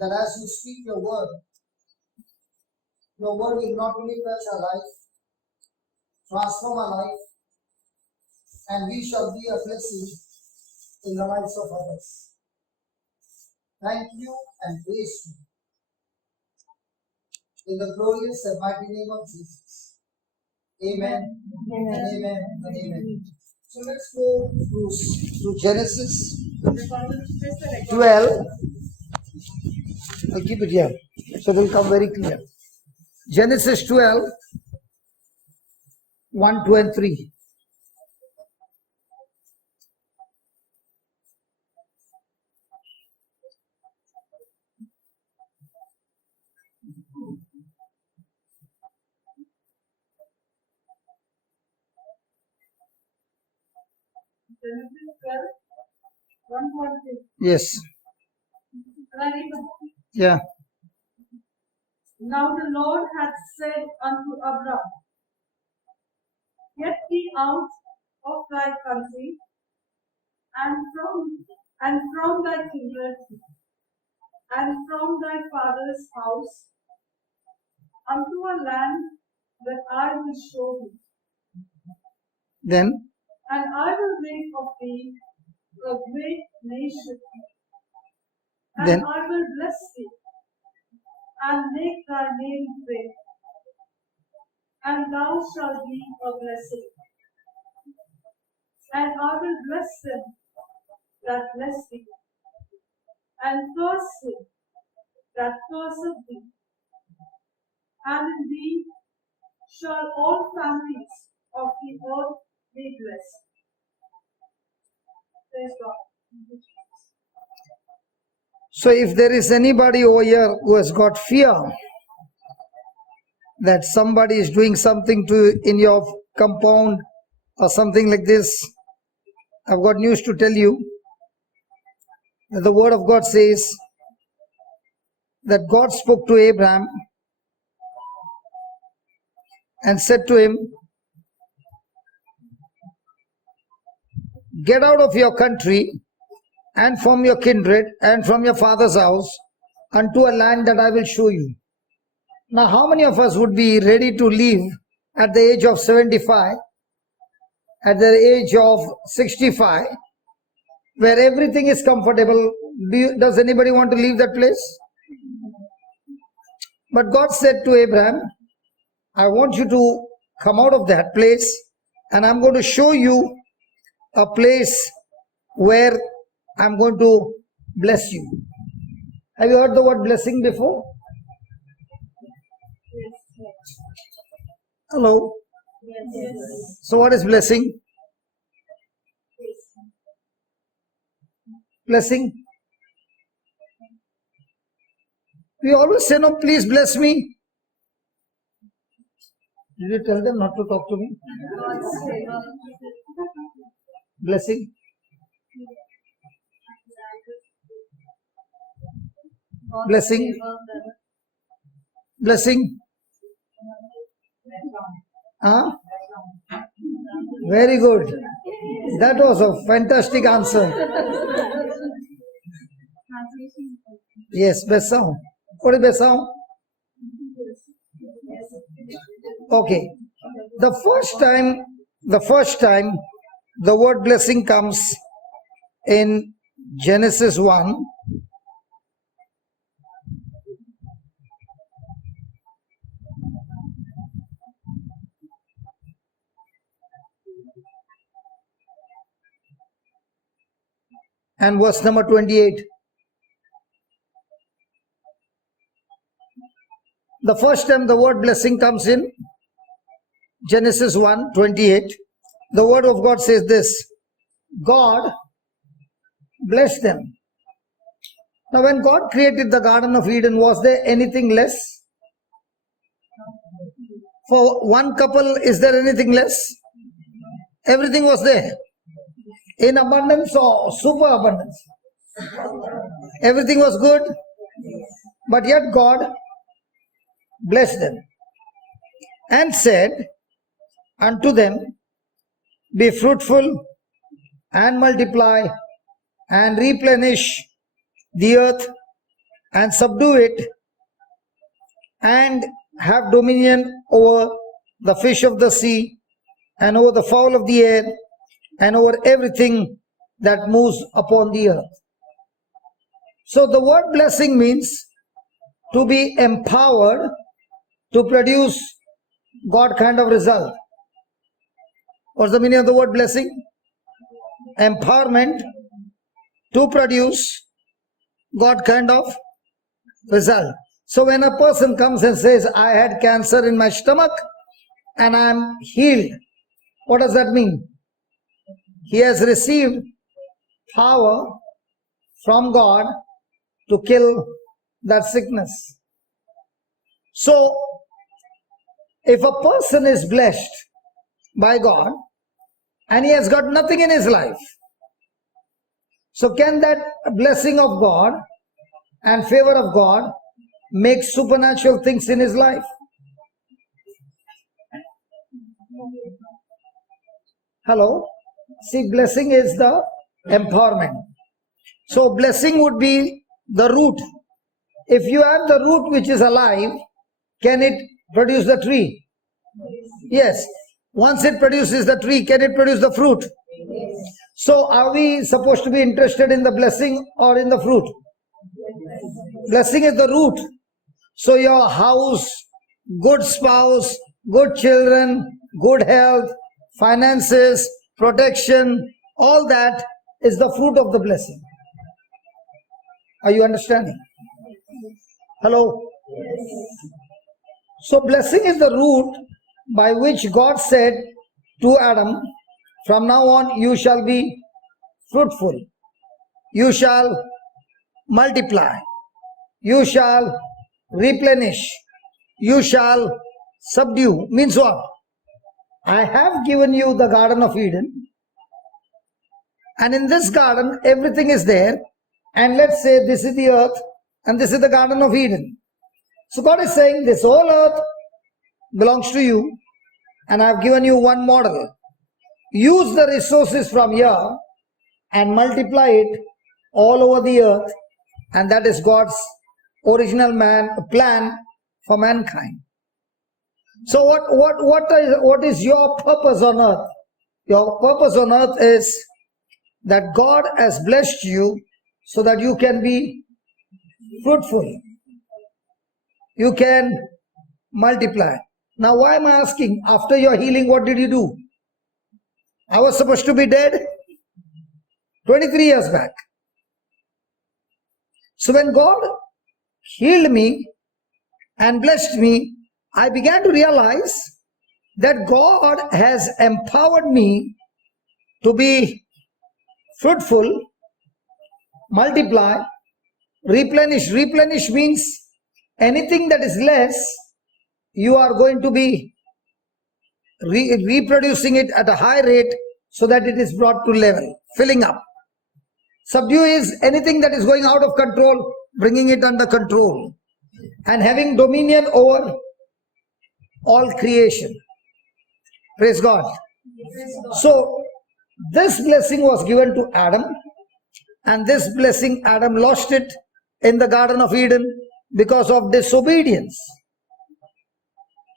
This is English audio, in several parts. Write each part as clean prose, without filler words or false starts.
that as you speak your word will not only touch our life, transform our life, and we shall be a blessing in the lives of others. Thank you and praise you. In the glorious and mighty name of Jesus. Amen. Amen. And amen. And amen. So let's go to Genesis 12. I'll keep it here so it will come very clear. Genesis 12, 1, 2, and 3. Genesis 12, 1 to 3. Yes. Yeah. Now the Lord had said unto Abram, Get thee out of thy country and from thy kindred and from thy father's house unto a land that I will show thee. Then And I will make of thee a great nation, and Then- I will bless thee, and make thy name great, and thou shalt be a blessing. And I will bless them that bless thee, and curse him that curseth thee. And in thee shall all families of the earth be blessed. Praise God. So if there is anybody over here who has got fear that somebody is doing something in your compound or something like this, I've got news to tell you. That the word of God says that God spoke to Abraham and said to him, get out of your country and from your kindred and from your father's house unto a land that I will show you. Now, how many of us would be ready to leave at the age of 75, at the age of 65, where everything is comfortable? Does anybody want to leave that place? But God said to Abraham, I want you to come out of that place, and I'm going to show you a place where I'm going to bless you. Have you heard the word blessing before? Hello? Yes. So what is blessing? Blessing? We always say, no, please bless me. Did you tell them not to talk to me? Blessing? Blessing? Blessing? Huh? Very good. That was a fantastic answer. Yes, Bessau. What is Bessau? Okay. The first time the word blessing comes in Genesis 1. And verse number 28. The first time the word blessing comes in Genesis 1, 28. The word of God says this: God blessed them. Now, when God created the Garden of Eden, was there anything less? For one couple, is there anything less? Everything was there. In abundance or super abundance. Everything was good. But yet God blessed them and said unto them, be fruitful and multiply and replenish the earth and subdue it, and have dominion over the fish of the sea, and over the fowl of the air, and over everything that moves upon the earth. So the word blessing means to be empowered to produce God kind of result. What's the meaning of the word blessing? Empowerment to produce God kind of result. So when a person comes and says, I had cancer in my stomach and I am healed, what does that mean? He has received power from God to kill that sickness. So, if a person is blessed by God and he has got nothing in his life, so can that blessing of God and favor of God make supernatural things in his life? Hello? See, blessing is the empowerment. So blessing would be the root. If you have the root which is alive, can it produce the tree? Yes. Once it produces the tree, can it produce the fruit? So are we supposed to be interested in the blessing or in the fruit? Blessing is the root. So your house, good spouse, good children, good health, finances, protection, all that is the fruit of the blessing. Are you understanding? Hello? So blessing is the root by which God said to Adam, from now on you shall be fruitful, you shall multiply, you shall replenish, you shall subdue. Means what? I have given you the Garden of Eden, and in this garden everything is there, and let's say this is the earth and this is the Garden of Eden. So God is saying this whole earth belongs to you and I have given you one model. Use the resources from here and multiply it all over the earth, and that is God's original plan for mankind. So what is your purpose on earth? Your purpose on earth is that God has blessed you so that you can be fruitful. You can multiply. Now why am I asking? After your healing, what did you do? I was supposed to be dead 23 years back. So when God healed me and blessed me, I began to realize that God has empowered me to be fruitful, multiply, replenish. Replenish means anything that is less, you are going to be reproducing it at a high rate so that it is brought to level, filling up. Subdue is anything that is going out of control, bringing it under control, and having dominion over all creation. Praise God. So this blessing was given to Adam, and this blessing Adam lost it in the Garden of Eden because of disobedience.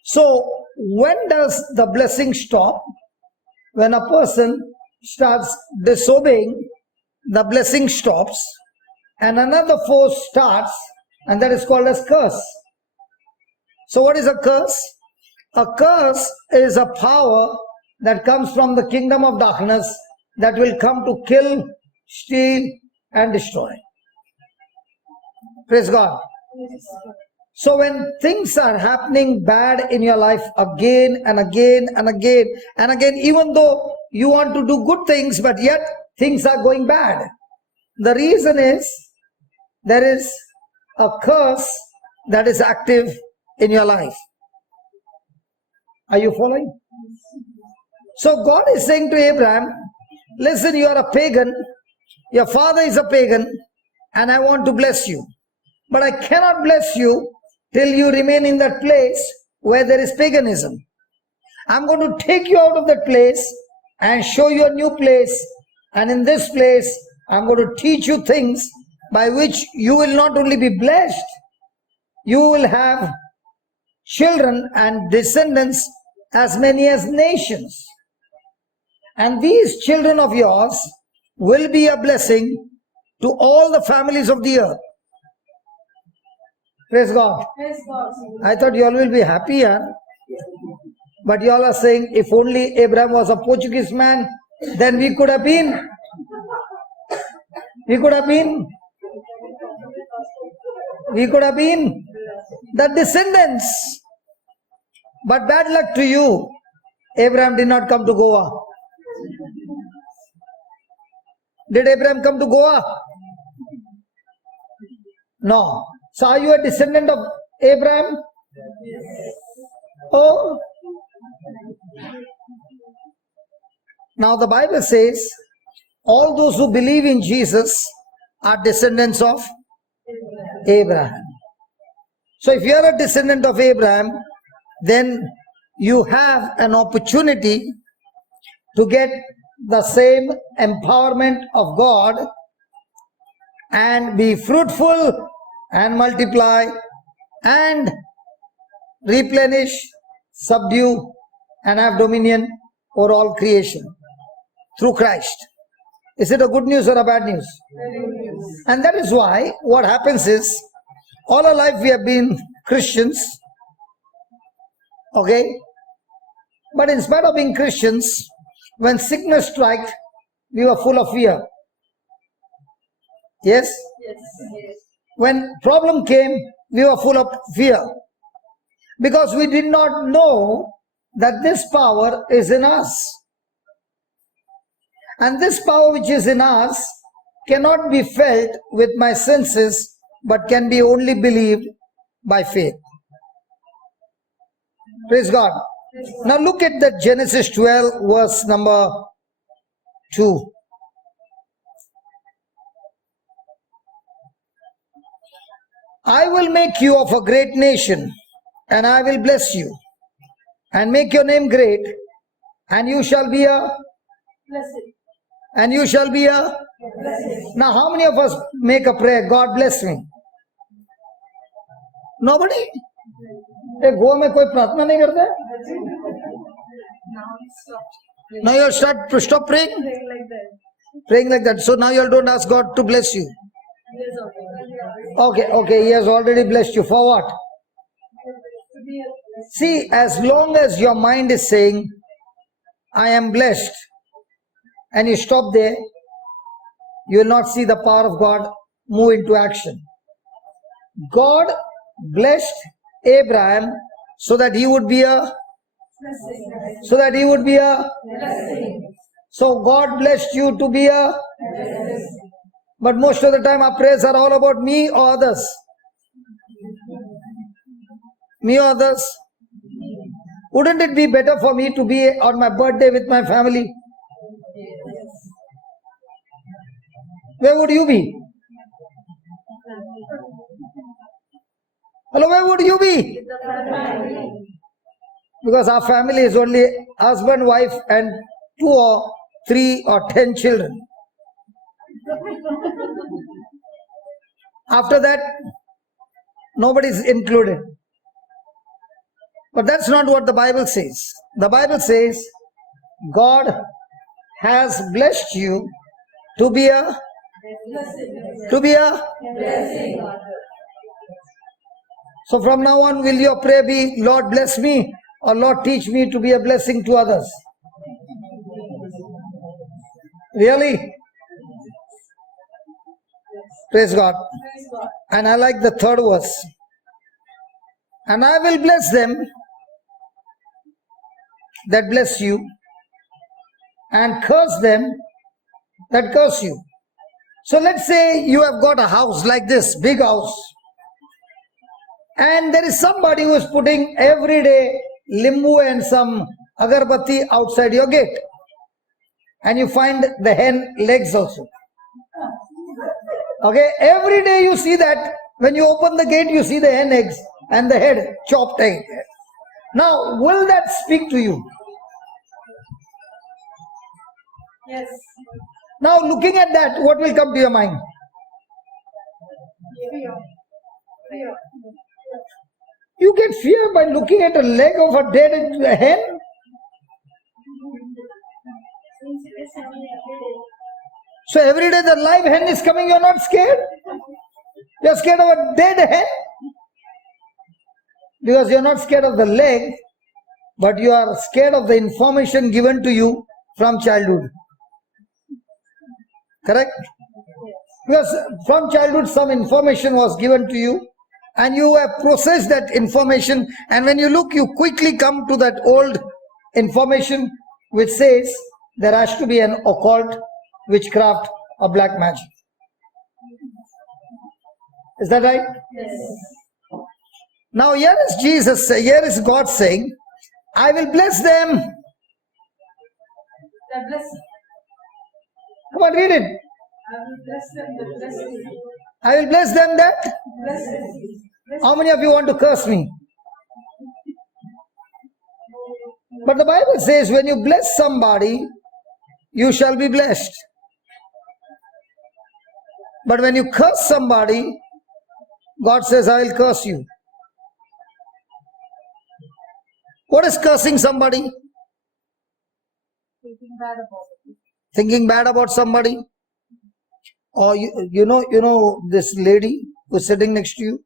So when does the blessing stop? When a person starts disobeying, the blessing stops and another force starts, and that is called as curse. So what is a curse? A curse is a power that comes from the kingdom of darkness that will come to kill, steal and destroy. Praise God. So when things are happening bad in your life again and again and again and again, even though you want to do good things, but yet things are going bad, the reason is there is a curse that is active in your life. Are you following? So God is saying to Abraham, listen, you are a pagan, your father is a pagan, and I want to bless you. But I cannot bless you till you remain in that place where there is paganism. I'm going to take you out of that place and show you a new place. And in this place, I'm going to teach you things by which you will not only be blessed, you will have children and descendants as many as nations. And these children of yours will be a blessing to all the families of the earth. Praise God. Praise God. I thought you all will be happy, huh? But you all are saying, if only Abraham was a Portuguese man, then we could have been. We could have been. We could have been the descendants. But bad luck to you. Abraham did not come to Goa. Did Abraham come to Goa? No. So are you a descendant of Abraham? Oh. Now the Bible says, all those who believe in Jesus are descendants of Abraham. So if you are a descendant of Abraham, then you have an opportunity to get the same empowerment of God and be fruitful and multiply and replenish, subdue and have dominion over all creation through Christ. Is it a good news or a bad news? And that is why what happens is, all our life we have been Christians, okay? But in spite of being Christians, when sickness struck, we were full of fear. Yes? When problem came, we were full of fear. Because we did not know that this power is in us. And this power which is in us cannot be felt with my senses, but can be only believed by faith. Praise God. Now look at that Genesis 12 verse number 2. I will make you of a great nation, and I will bless you, and make your name great, and you shall be a Blessed. and you shall be a. Now how many of us make a prayer, God bless me? Nobody? Goa mein koi pratna nahi karta hai? Now you stop praying? Praying like that. Praying like that. So now you all don't ask God to bless you. Yes, okay. Okay, He has already blessed you. For what? To be a See, as long as your mind is saying, I am blessed, and you stop there, you will not see the power of God move into action. God blessed Abraham so that he would be a, blessing. so God blessed you to be a, but most of the time our prayers are all about me or others. Me or others. Wouldn't it be better for me to be on my birthday with my family? Where would you be? Hello, where would you be? Because our family is only husband, wife and 2 or 3 or 10 children. After that, nobody is included. But that's not what the Bible says. The Bible says God has blessed you to be a blessing. So from now on, will your prayer be, Lord bless me, or Lord teach me to be a blessing to others? Really? Praise God. Praise God. And I like the third verse. And I will bless them that bless you, and curse them that curse you. So let's say you have got a house like this, big house, and there is somebody who is putting every day limbu and some agarbatti outside your gate, and you find the hen legs also. Okay, every day you see that. When you open the gate, you see the hen eggs and the head, chopped egg. Now, will that speak to you? Yes. Now, looking at that, what will come to your mind? Fear. You get fear by looking at a leg of a dead hen? So every day the live hen is coming, you're not scared? You're scared of a dead hen? Because you're not scared of the leg, but you are scared of the information given to you from childhood. Correct? Because from childhood some information was given to you and you have processed that information, and when you look, you quickly come to that old information which says there has to be an occult, witchcraft, or black magic. Is that right? Yes. Now here is God saying, I will bless them. The blessing. Come on, read it. I will bless them. The blessing. I will bless them that. Blessing. How many of you want to curse me? But the Bible says when you bless somebody, you shall be blessed. But when you curse somebody, God says, I will curse you. What is cursing somebody? Thinking bad about it. Thinking bad about somebody? Or you know this lady who's sitting next to you?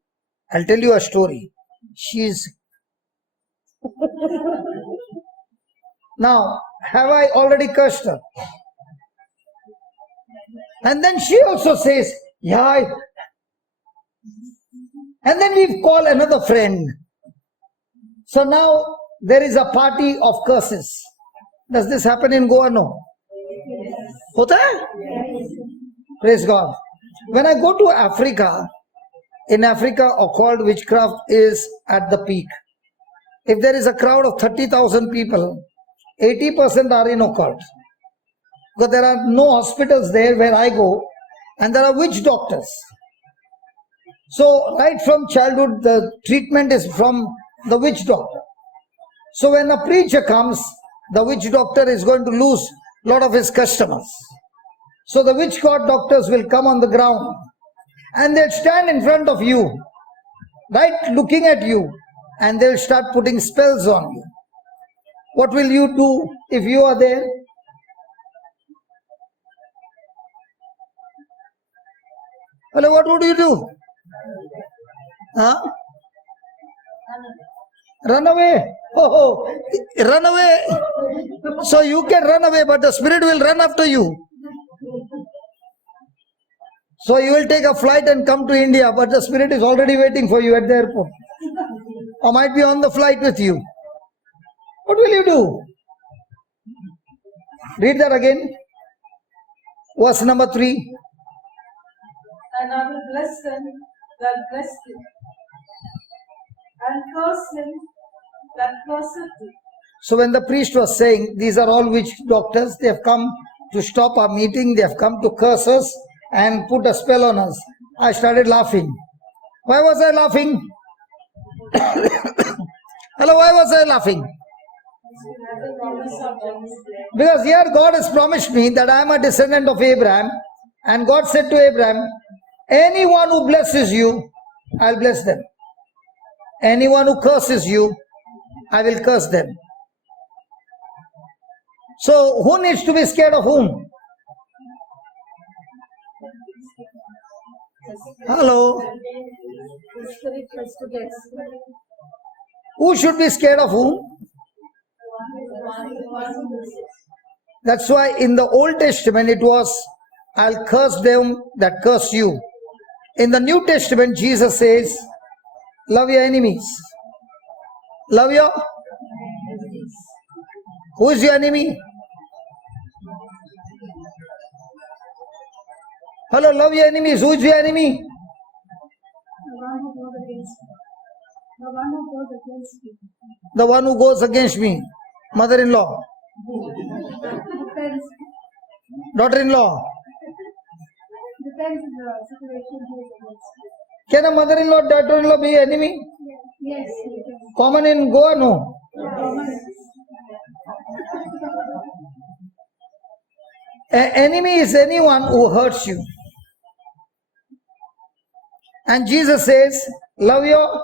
I'll tell you a story. Now, have I already cursed her? And then she also says, yeah. And then we call another friend. So now there is a party of curses. Does this happen in Goa? No. Hota hai? Praise God. When I go to Africa, in Africa, occult witchcraft is at the peak. If there is a crowd of 30,000 people, 80% are in occult. Because there are no hospitals there where I go, and there are witch doctors. So right from childhood, the treatment is from the witch doctor. So when a preacher comes, the witch doctor is going to lose a lot of his customers. So the witch god doctors will come on the ground and they'll stand in front of you, right, looking at you, and they'll start putting spells on you. What will you do if you are there? Well, what would you do? Huh? Run away. Oh, run away. So you can run away, but the spirit will run after you. So you will take a flight and come to India, but the spirit is already waiting for you at the airport. Or might be on the flight with you. What will you do? Read that again. Verse number 3. And I will bless them that bless thee, and curse him that curseth thee. So when the priest was saying, these are all witch doctors, they have come to stop our meeting, they have come to curse us and put a spell on us, I started laughing. Why was I laughing? Hello, why was I laughing? Because here God has promised me that I am a descendant of Abraham, and God said to Abraham, anyone who blesses you, I'll bless them. Anyone who curses you, I will curse them. So who needs to be scared of whom? Hello? Who should be scared of whom? That's why in the Old Testament it was, I'll curse them that curse you. In the New Testament, Jesus says, love your enemies. Love your? Who is your enemy? Hello, love your enemies. Who is your enemy? The one who goes against me. Mother-in-law. Daughter-in-law. Can a mother-in-law, daughter-in-law be enemy? Yes. Common in Goa? No. An enemy is anyone who hurts you. And Jesus says, love your,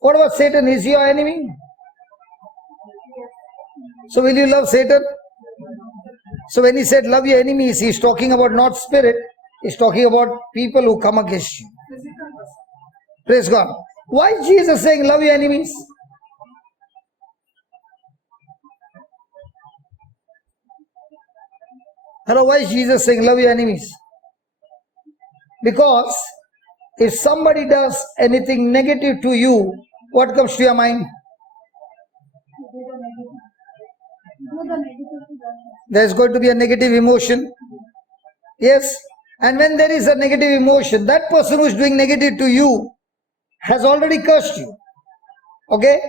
what about Satan? Is your enemy? So will you love Satan? So when he said love your enemies, he's talking about not spirit, he's talking about people who come against you. Praise God. Why is Jesus saying love your enemies? Hello, why is Jesus saying love your enemies? Because if somebody does anything negative to you, what comes to your mind? There's going to be a negative emotion. Yes. And when there is a negative emotion, that person who is doing negative to you has already cursed you. Okay?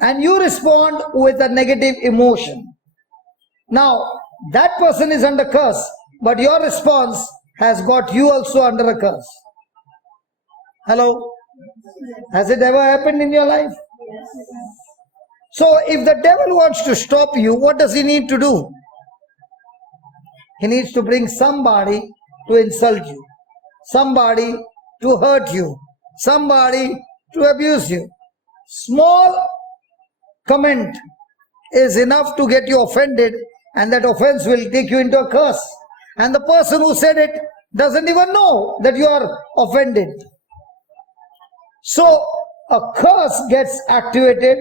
And you respond with a negative emotion. Now, that person is under curse, but your response has got you also under a curse. Hello? Has it ever happened in your life? So, if the devil wants to stop you, what does he need to do? He needs to bring somebody to insult you, somebody to hurt you, somebody to abuse you. Small comment is enough to get you offended, and that offense will take you into a curse. And the person who said it doesn't even know that you are offended. So a curse gets activated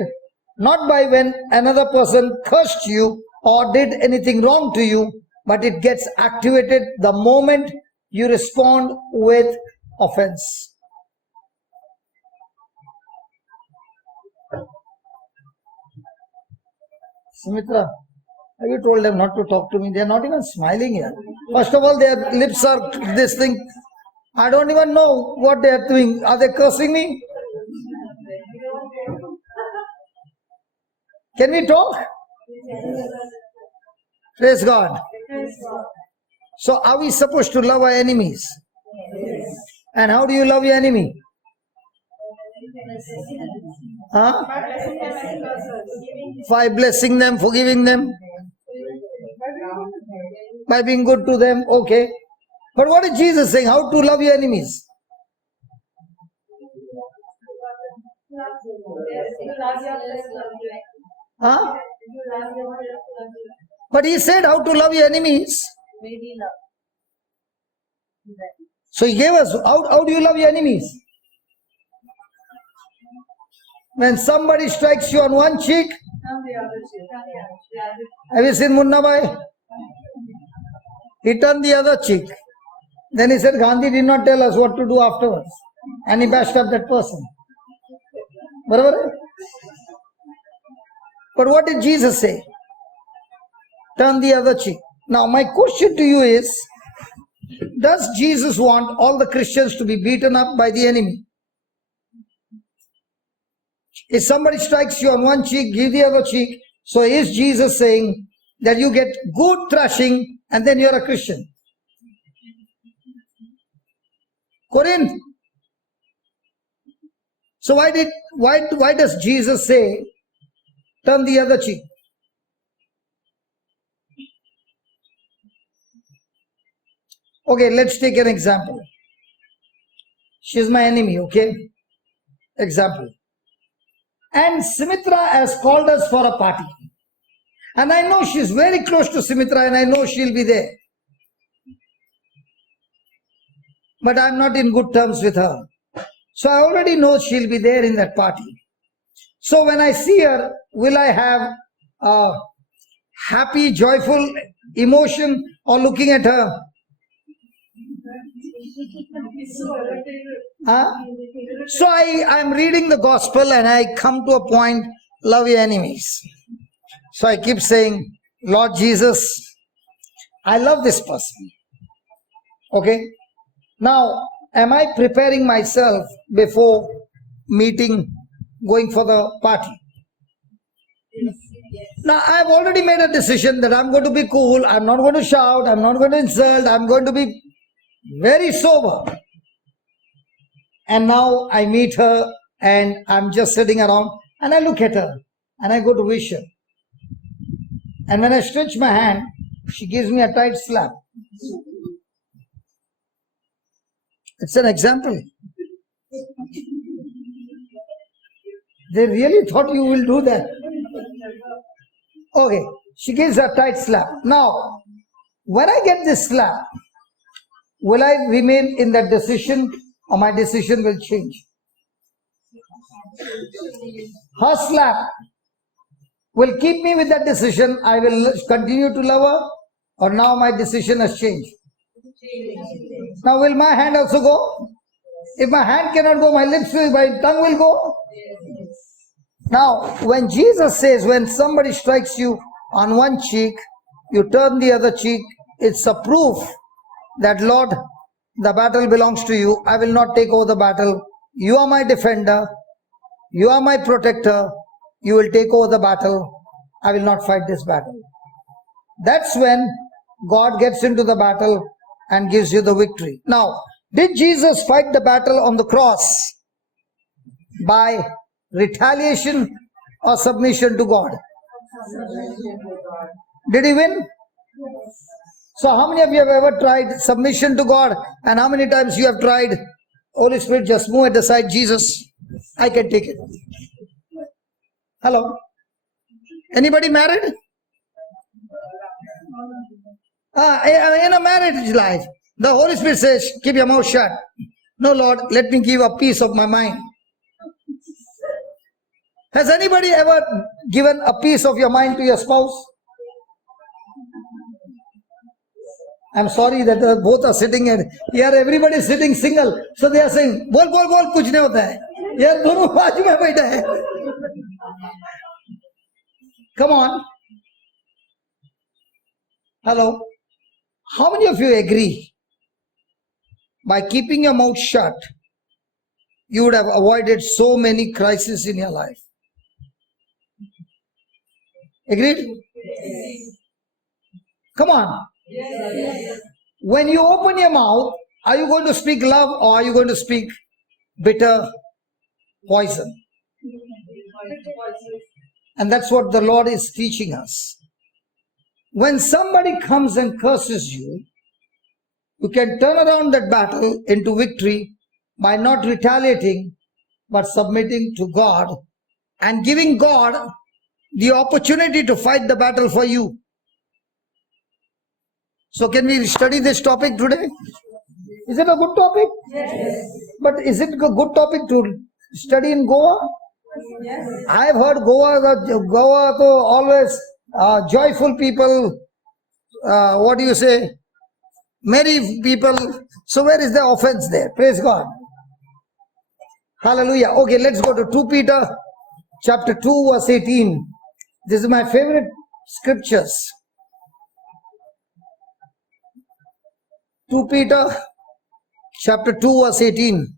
not by when another person cursed you or did anything wrong to you, but it gets activated the moment you respond with offense. Sumitra, have you told them not to talk to me? They are not even smiling here. First of all, their lips are this thing. I don't even know what they are doing. Are they cursing me? Can we talk? Praise God. So are we supposed to love our enemies? And how do you love your enemy? Huh? By blessing them, forgiving them, by being good to them. Okay. But what is Jesus saying? How to love your enemies? Huh? But he said how to love your enemies. So he gave us, how do you love your enemies? When somebody strikes you on one cheek, have you seen Munna Bhai? He turned the other cheek. Then he said, Gandhi did not tell us what to do afterwards. And he bashed up that person. Barabar? But what did Jesus say? Turn the other cheek. Now my question to you is, does Jesus want all the Christians to be beaten up by the enemy? If somebody strikes you on one cheek, give the other cheek. So is Jesus saying that you get good thrashing and then you're a Christian? Corinth. So why does Jesus say turn the other cheek? Okay, let's take an example. She's my enemy, okay? Example. And Sumitra has called us for a party. And I know she's very close to Sumitra and I know she'll be there. But I'm not in good terms with her. So I already know she'll be there in that party. So when I see her, will I have a happy, joyful emotion or looking at her? Huh? So I'm reading the gospel and I come to a point, love your enemies. So I keep saying, Lord Jesus, I love this person. Okay? Now, am I preparing myself before meeting, going for the party? Now, I've already made a decision that I'm going to be cool, I'm not going to shout, I'm not going to insult, I'm going to be very sober. And now I meet her and I'm just sitting around and I look at her and I go to wish her. And when I stretch my hand, she gives me a tight slap. It's an example. They really thought you will do that. Okay, she gives a tight slap. Now, when I get this slap, will I remain in that decision or my decision will change? Her slap will keep me with that decision. I will continue to love her, or now my decision has changed. Now, will my hand also go? If my hand cannot go, my lips will, my tongue will go. Now, when Jesus says, when somebody strikes you on one cheek, you turn the other cheek, it's a proof that, Lord, the battle belongs to you. I will not take over the battle. You are my defender. You are my protector. You will take over the battle. I will not fight this battle. That's when God gets into the battle and gives you the victory. Now, did Jesus fight the battle on the cross by retaliation or submission to God? Did he win? So how many of you have ever tried submission to God, and how many times you have tried, Holy Spirit, just move at the side, Jesus, I can take it. Hello? Anybody married? In a marriage life, the Holy Spirit says, keep your mouth shut. No, Lord, let me give a piece of my mind. Has anybody ever given a piece of your mind to your spouse? I'm sorry that both are sitting and here everybody is sitting single. So they are saying, bol, bol, bol, kuch nahi hota hai. Yaar, dono baaju mein baitha hai. Come on. Hello. How many of you agree? By keeping your mouth shut, you would have avoided so many crises in your life. Agreed? Yes. Come on. Yes. When you open your mouth, are you going to speak love or are you going to speak bitter poison? And that's what the Lord is teaching us. When somebody comes and curses you, you can turn around that battle into victory by not retaliating, but submitting to God and giving God the opportunity to fight the battle for you. So can we study this topic today? Is it a good topic? Yes. But is it a good topic to study in Goa? Yes. I've heard Goa to always joyful people, what do you say? Merry people. So where is the offense there? Praise God. Hallelujah. Okay, let's go to 2 Peter chapter 2 verse 18. This is my favorite scriptures. 2 Peter chapter 2 verse 18.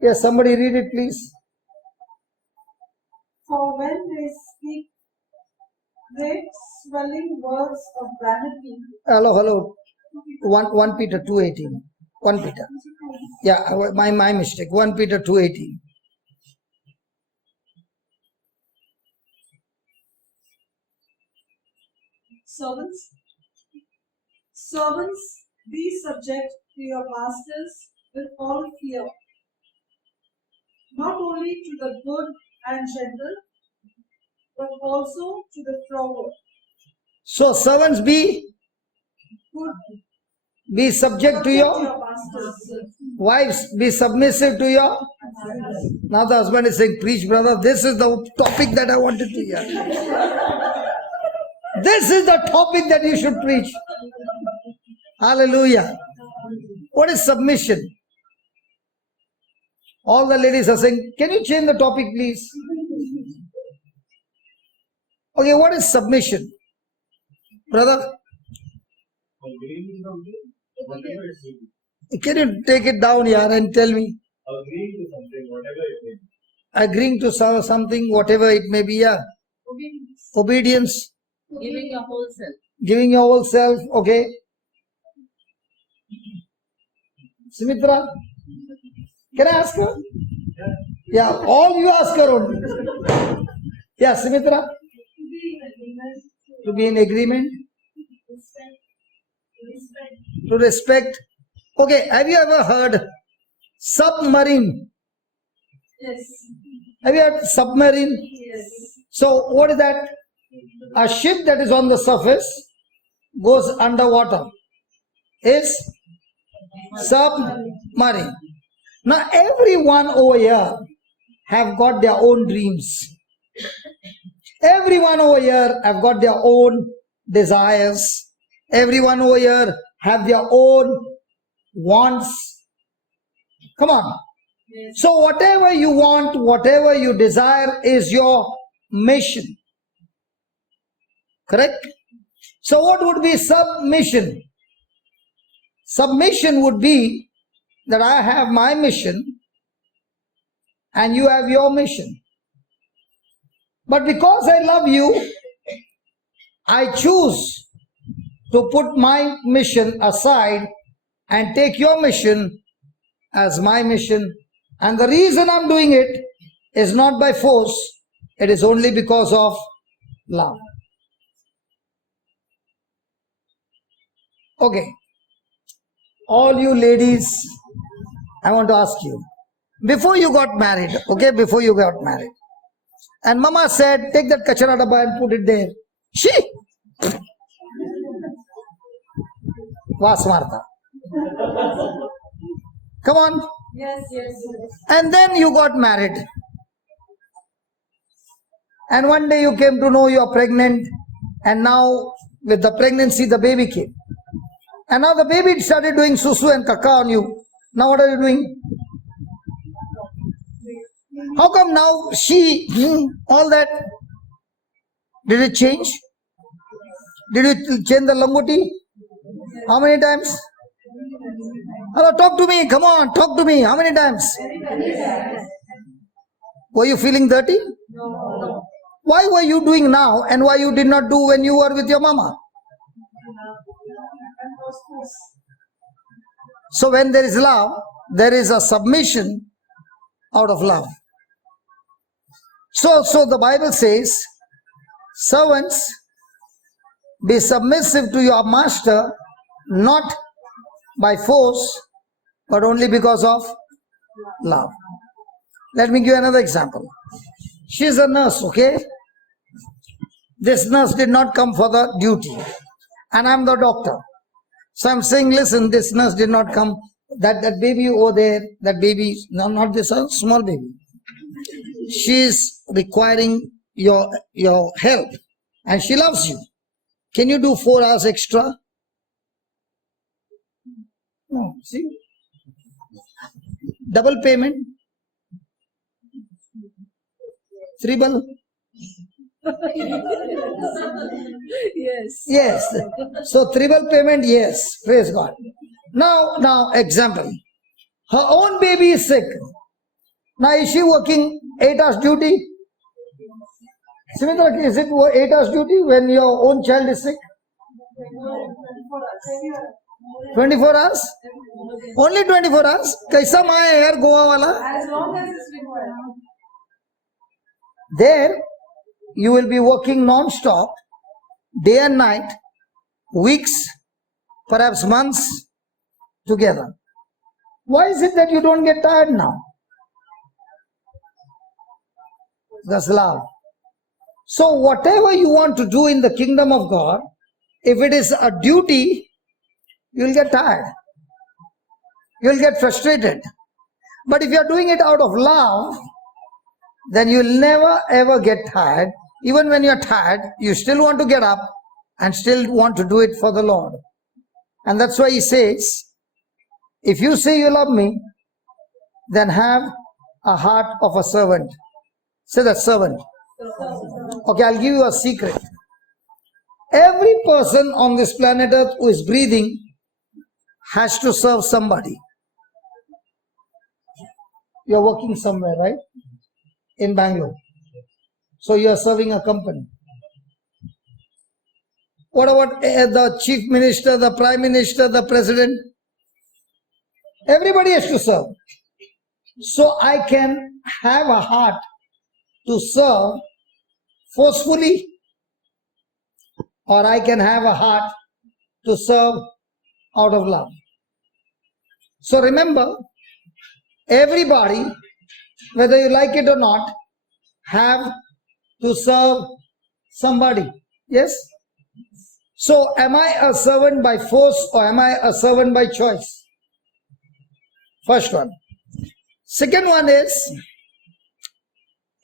Yes, somebody read it please. For when they speak great swelling words of vanity. Hello. 1 Peter 2:18. 1 Peter. Yeah, my mistake. 1 Peter 2:18. Servants, be subject to your masters with all fear, not only to the good and gentle, but also to the froward. So servants, be subject to your masters. Wives, be submissive to your. Now the husband is saying, preach brother, this is the topic that I wanted to hear. This is the topic that you should preach. Hallelujah. What is submission? All the ladies are saying, can you change the topic please? Okay, what is submission? Brother? Can you take it down here and tell me? Agreeing to something, whatever it may be, yeah. Obedience. Giving your whole self. Giving your whole self, okay. Sumitra, can I ask her? Yeah, all you ask her only. Yeah, Sumitra? To be in agreement. To respect. Okay, have you ever heard submarine? Yes. Have you heard submarine? Yes. So what is that? A ship that is on the surface goes underwater is submarine. Now everyone over here have got their own dreams. Everyone over here have got their own desires. Everyone over here have their own wants. Come on. Yes. So whatever you want, whatever you desire is your mission. Correct? So what would be submission? Submission would be that I have my mission and you have your mission. But because I love you, I choose to put my mission aside and take your mission as my mission. And the reason I'm doing it is not by force, it is only because of love. Okay. All you ladies, I want to ask you, before you got married, okay, before you got married, and mama said, take that kachara dabba and put it there. She Vasmartha. Come on. Yes, yes, yes. And then you got married. And one day you came to know you are pregnant. And now with the pregnancy, the baby came. And now the baby started doing susu and kaka on you. Now what are you doing? How come now she, all that? Did it change? Did you change the langoti? How many times? Hello, talk to me. Come on, talk to me. How many times? Were you feeling dirty? No. Why were you doing now and why you did not do when you were with your mama? So when there is love, there is a submission out of love. So the Bible says, servants, be submissive to your master, not by force, but only because of love. Let me give you another example. She is a nurse, okay? This nurse did not come for the duty, and I'm the doctor. So I'm saying, listen, this nurse did not come. That baby over there, that baby, no, not this small baby. She is requiring your help, and she loves you. Can you do 4 hours extra? No, see? Double payment? Triple? Yes. Yes. So triple payment, yes. Praise God. Now, example. Her own baby is sick. Now, is she working 8 hours duty? Sumitra, is it 8 hours duty when your own child is sick? 24 hours? Only 24 hours? Kaisa maa hai yaar Goa wala? As long as it's required. There, you will be working non-stop, day and night, weeks, perhaps months together. Why is it that you don't get tired now? That's love. So whatever you want to do in the kingdom of God, if it is a duty, you'll get tired. You'll get frustrated. But if you're doing it out of love, then you'll never ever get tired. Even when you're tired, you still want to get up and still want to do it for the Lord. And that's why he says, if you say you love me, then have a heart of a servant. Say that, servant. Okay, I'll give you a secret. Every person on this planet Earth who is breathing has to serve somebody. You're working somewhere, right? In Bangalore. So you are serving a company. What about the chief minister, the prime minister, the president? Everybody has to serve. So I can have a heart to serve forcefully, or I can have a heart to serve out of love. So remember, everybody, whether you like it or not, have to serve somebody. Yes? So am I a servant by force or am I a servant by choice? First one. Second one is,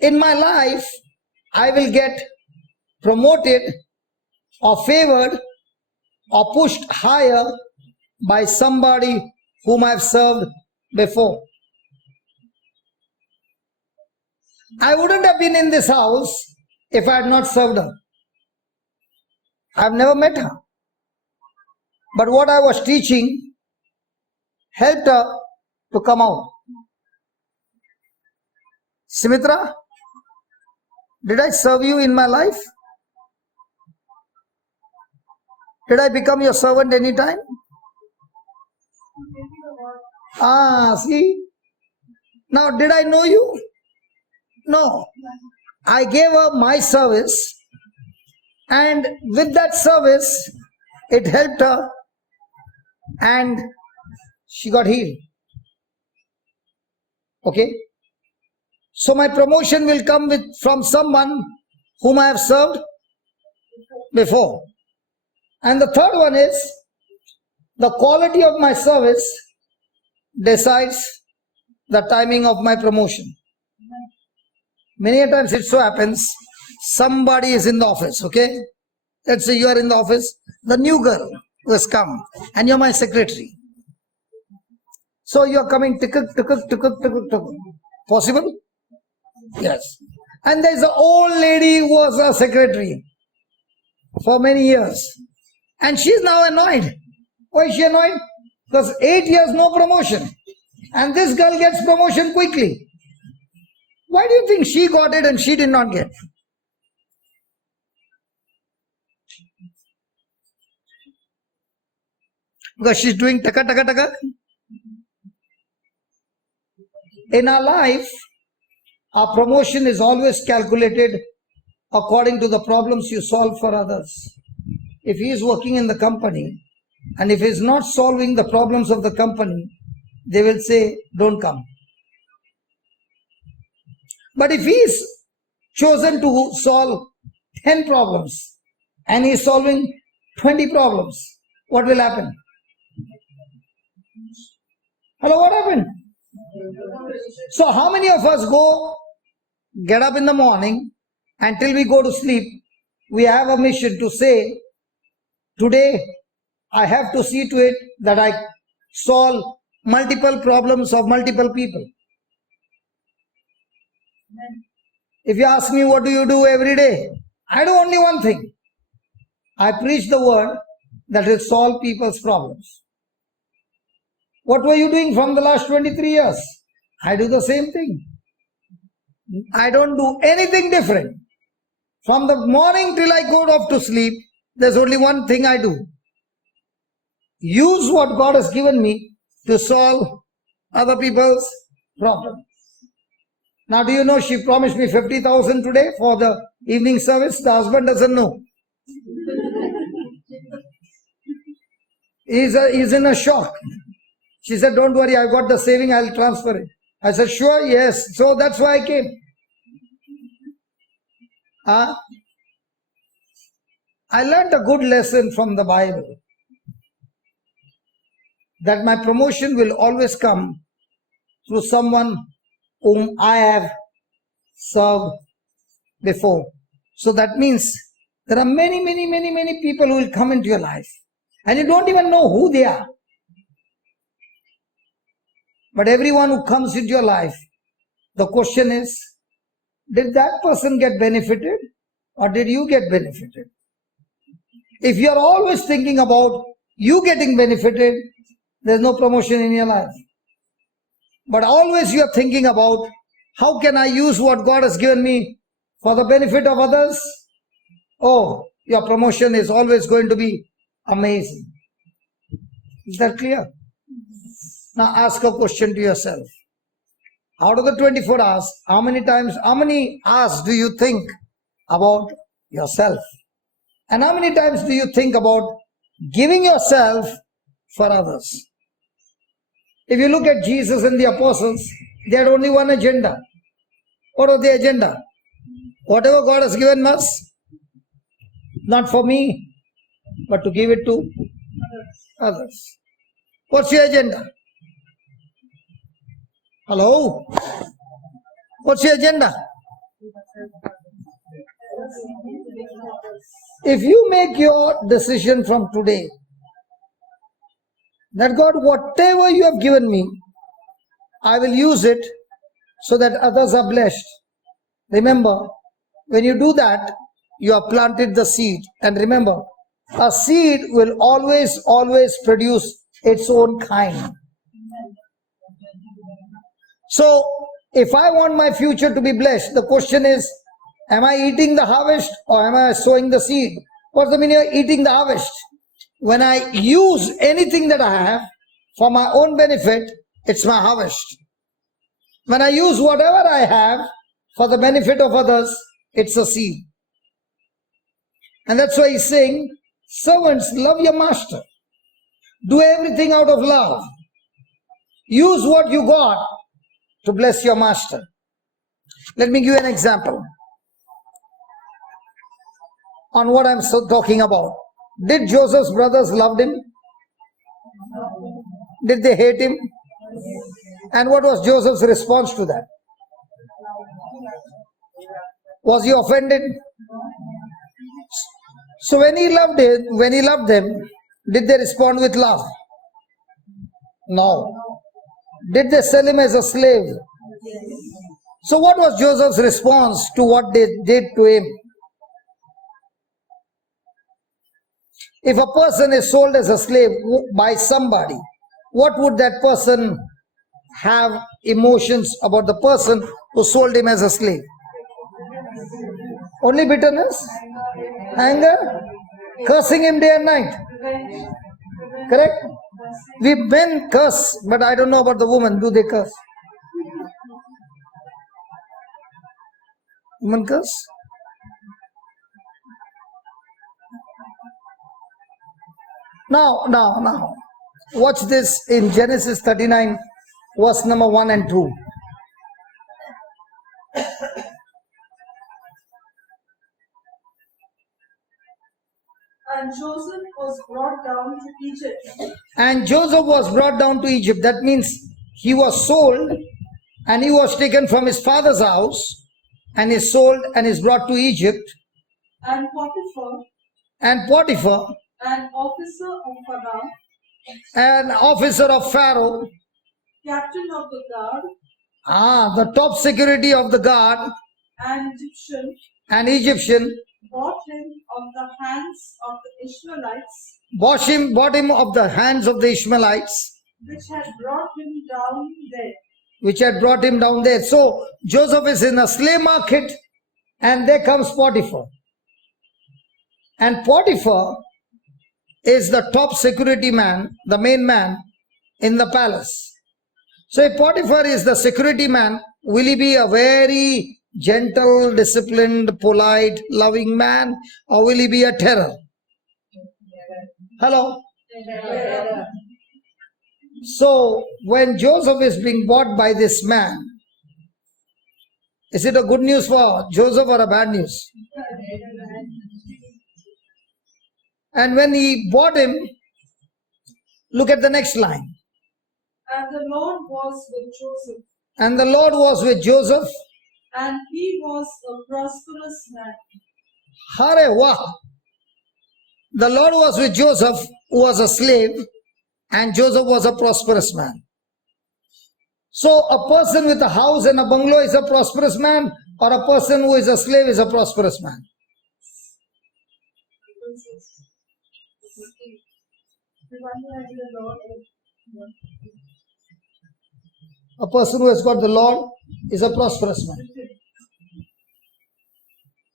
in my life, I will get promoted or favored or pushed higher by somebody whom I've served before. I wouldn't have been in this house if I had not served her. I've never met her. But what I was teaching helped her to come out. Sumitra, did I serve you in my life? Did I become your servant anytime? See? Now, did I know you? No. I gave her my service, and with that service, it helped her and she got healed. Okay? So my promotion will come from someone whom I have served before. And the third one is, the quality of my service decides the timing of my promotion. Many a times it so happens, somebody is in the office, okay? Let's say you are in the office, the new girl who has come, and you're my secretary. So you're coming, tikkuk. Possible? Yes. And there's an old lady who was a secretary for many years. And she's now annoyed. Why is she annoyed? Because 8 years no promotion. And this girl gets promotion quickly. Why do you think she got it and she did not get? Because she's doing taka. In our life, our promotion is always calculated according to the problems you solve for others. If he is working in the company and if he is not solving the problems of the company, they will say, don't come. But if he is chosen to solve 10 problems and he is solving 20 problems, what will happen? Hello, what happened? So how many of us get up in the morning, until we go to sleep, we have a mission to say, today I have to see to it that I solve multiple problems of multiple people. If you ask me what do you do every day, I do only one thing. I preach the word that will solve people's problems. What were you doing from the last 23 years? I do the same thing. I don't do anything different. From the morning till I go off to sleep, there's only one thing I do. Use what God has given me to solve other people's problems. Now, do you know she promised me 50,000 today for the evening service? The husband doesn't know. He's in a shock. She said, don't worry, I've got the saving, I'll transfer it. I said, sure, yes. So that's why I came. I learned a good lesson from the Bible, that my promotion will always come through someone whom I have served before. So that means there are many people who will come into your life and you don't even know who they are. But everyone who comes into your life, the question is, did that person get benefited or did you get benefited? If you are always thinking about you getting benefited, there's no promotion in your life. But always you are thinking about, how can I use what God has given me for the benefit of others? Oh, your promotion is always going to be amazing. Is that clear? Now ask a question to yourself. Out of the 24 hours, how many hours do you think about yourself? And how many times do you think about giving yourself for others? If you look at Jesus and the apostles, they had only one agenda. What was the agenda? Whatever God has given us, not for me, but to give it to others. What's your agenda? Hello? What's your agenda? If you make your decision from today that God, whatever you have given me, I will use it so that others are blessed. Remember, when you do that, you have planted the seed. And remember, a seed will always produce its own kind. So, if I want my future to be blessed, the question is, am I eating the harvest or am I sowing the seed? What's the meaning of eating the harvest? When I use anything that I have for my own benefit, it's my harvest. When I use whatever I have for the benefit of others, it's a seed. And that's why he's saying, servants, love your master. Do everything out of love. Use what you got to bless your master. Let me give you an example on what I'm talking about. Did Joseph's brothers love him? Did they hate him? And what was Joseph's response to that? Was he offended? So when he loved them, did they respond with love? No. Did they sell him as a slave? So what was Joseph's response to what they did to him? If a person is sold as a slave by somebody, what would that person have emotions about the person who sold him as a slave? Only bitterness, anger, cursing him day and night. Correct? We men curse, but I don't know about the woman. Do they curse? Women curse? Now. Watch this in Genesis 39, verse number 1 and 2. And Joseph was brought down to Egypt. And Joseph was brought down to Egypt. That means he was sold and he was taken from his father's house and is sold and is brought to Egypt. And Potiphar, an officer of Pharaoh, an officer of Pharaoh, captain of the guard, the top security of the guard, an Egyptian, bought him of the hands of the Ishmaelites, bought him of the hands of the Ishmaelites, which had brought him down there. So Joseph is in a slave market and there comes Potiphar. And Potiphar is the top security man, the main man in the palace. So if Potiphar is the security man, will he be a very gentle, disciplined, polite, loving man, or will he be a terror? Hello? So when Joseph is being bought by this man, is it a good news for Joseph or a bad news? And when he bought him, look at the next line. And the Lord was with Joseph. And the Lord was with Joseph. And he was a prosperous man. Hare Wah! The Lord was with Joseph, who was a slave, and Joseph was a prosperous man. So a person with a house and a bungalow is a prosperous man, or a person who is a slave is a prosperous man? A person who has got the Lord is a prosperous man.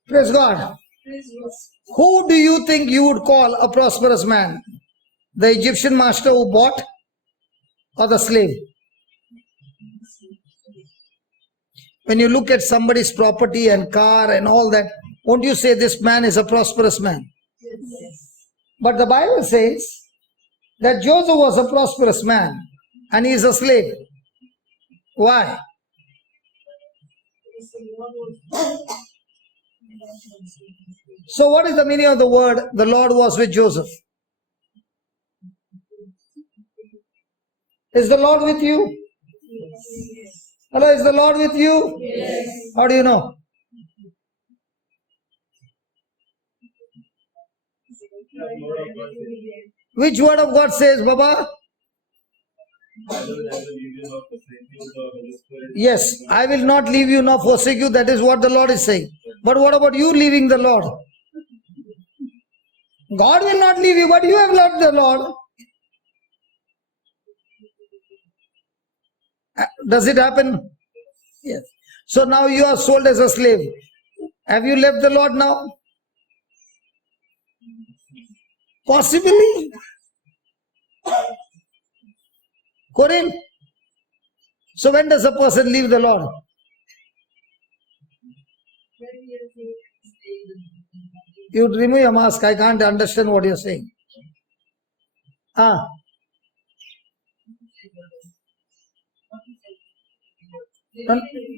Praise God. Who do you think you would call a prosperous man? The Egyptian master who bought, or the slave? When you look at somebody's property and car and all that, won't you say this man is a prosperous man? But the Bible says that Joseph was a prosperous man. and he is a slave. Why? So what is the meaning of the word, the Lord was with Joseph? Is the Lord with you? Hello, is the Lord with you? Yes. How do you know? Which word of God says, Baba? Yes, I will not leave you nor forsake you. That is what the Lord is saying. But what about you leaving the Lord? God will not leave you, but you have left the Lord. Does it happen? Yes. So now you are sold as a slave. Have you left the Lord now? Possibly. Corinne. So when does a person leave the Lord? You remove your mask. I can't understand what you're saying.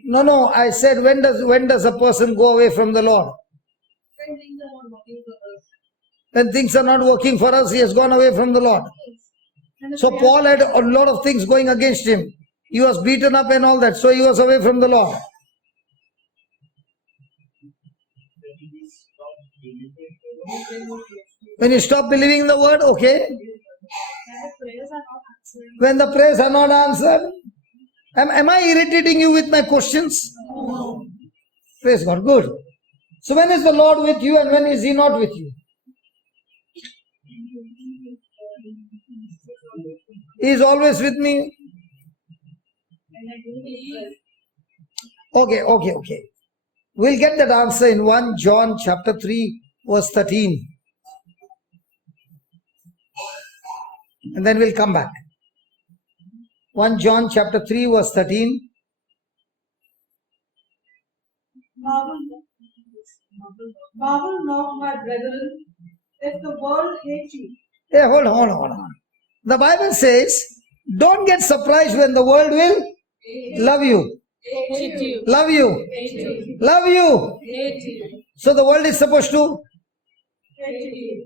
No. I said when does a person go away from the Lord? When things are not working for us, he has gone away from the Lord. So Paul had a lot of things going against him. He was beaten up and all that. So he was away from the Lord. When you stop believing the word, okay. When the prayers are not answered. Am I irritating you with my questions? No. Praise God. Good. So when is the Lord with you and when is he not with you? He is always with me. Okay. We'll get that answer in 1 John chapter 3 verse 13. And then we'll come back. 1 John chapter 3 verse 13. Marvel not, my brethren, if the world hates you. Hey, hold on. The Bible says, don't get surprised when the world will love you. Hate you. Love you. Hate you. Love you. Hate you. So the world is supposed to. Hate you.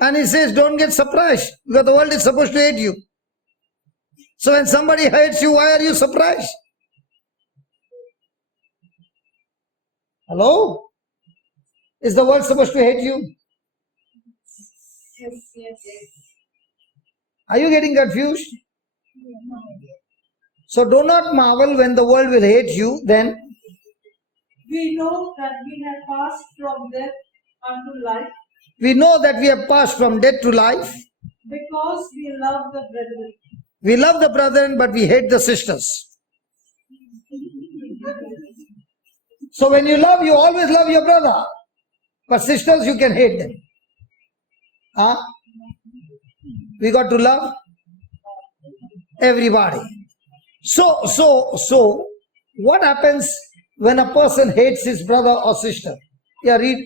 And he says, don't get surprised because the world is supposed to hate you. So when somebody hates you, why are you surprised? Hello? Is the world supposed to hate you? Yes. Are you getting confused? So do not marvel when the world will hate you, then. We know that we have passed from death unto life. We know that we have passed from death to life. Because we love the brethren. We love the brethren, but we hate the sisters. So when you love, you always love your brother. But sisters, you can hate them. We got to love everybody. So, what happens when a person hates his brother or sister? Yeah, read.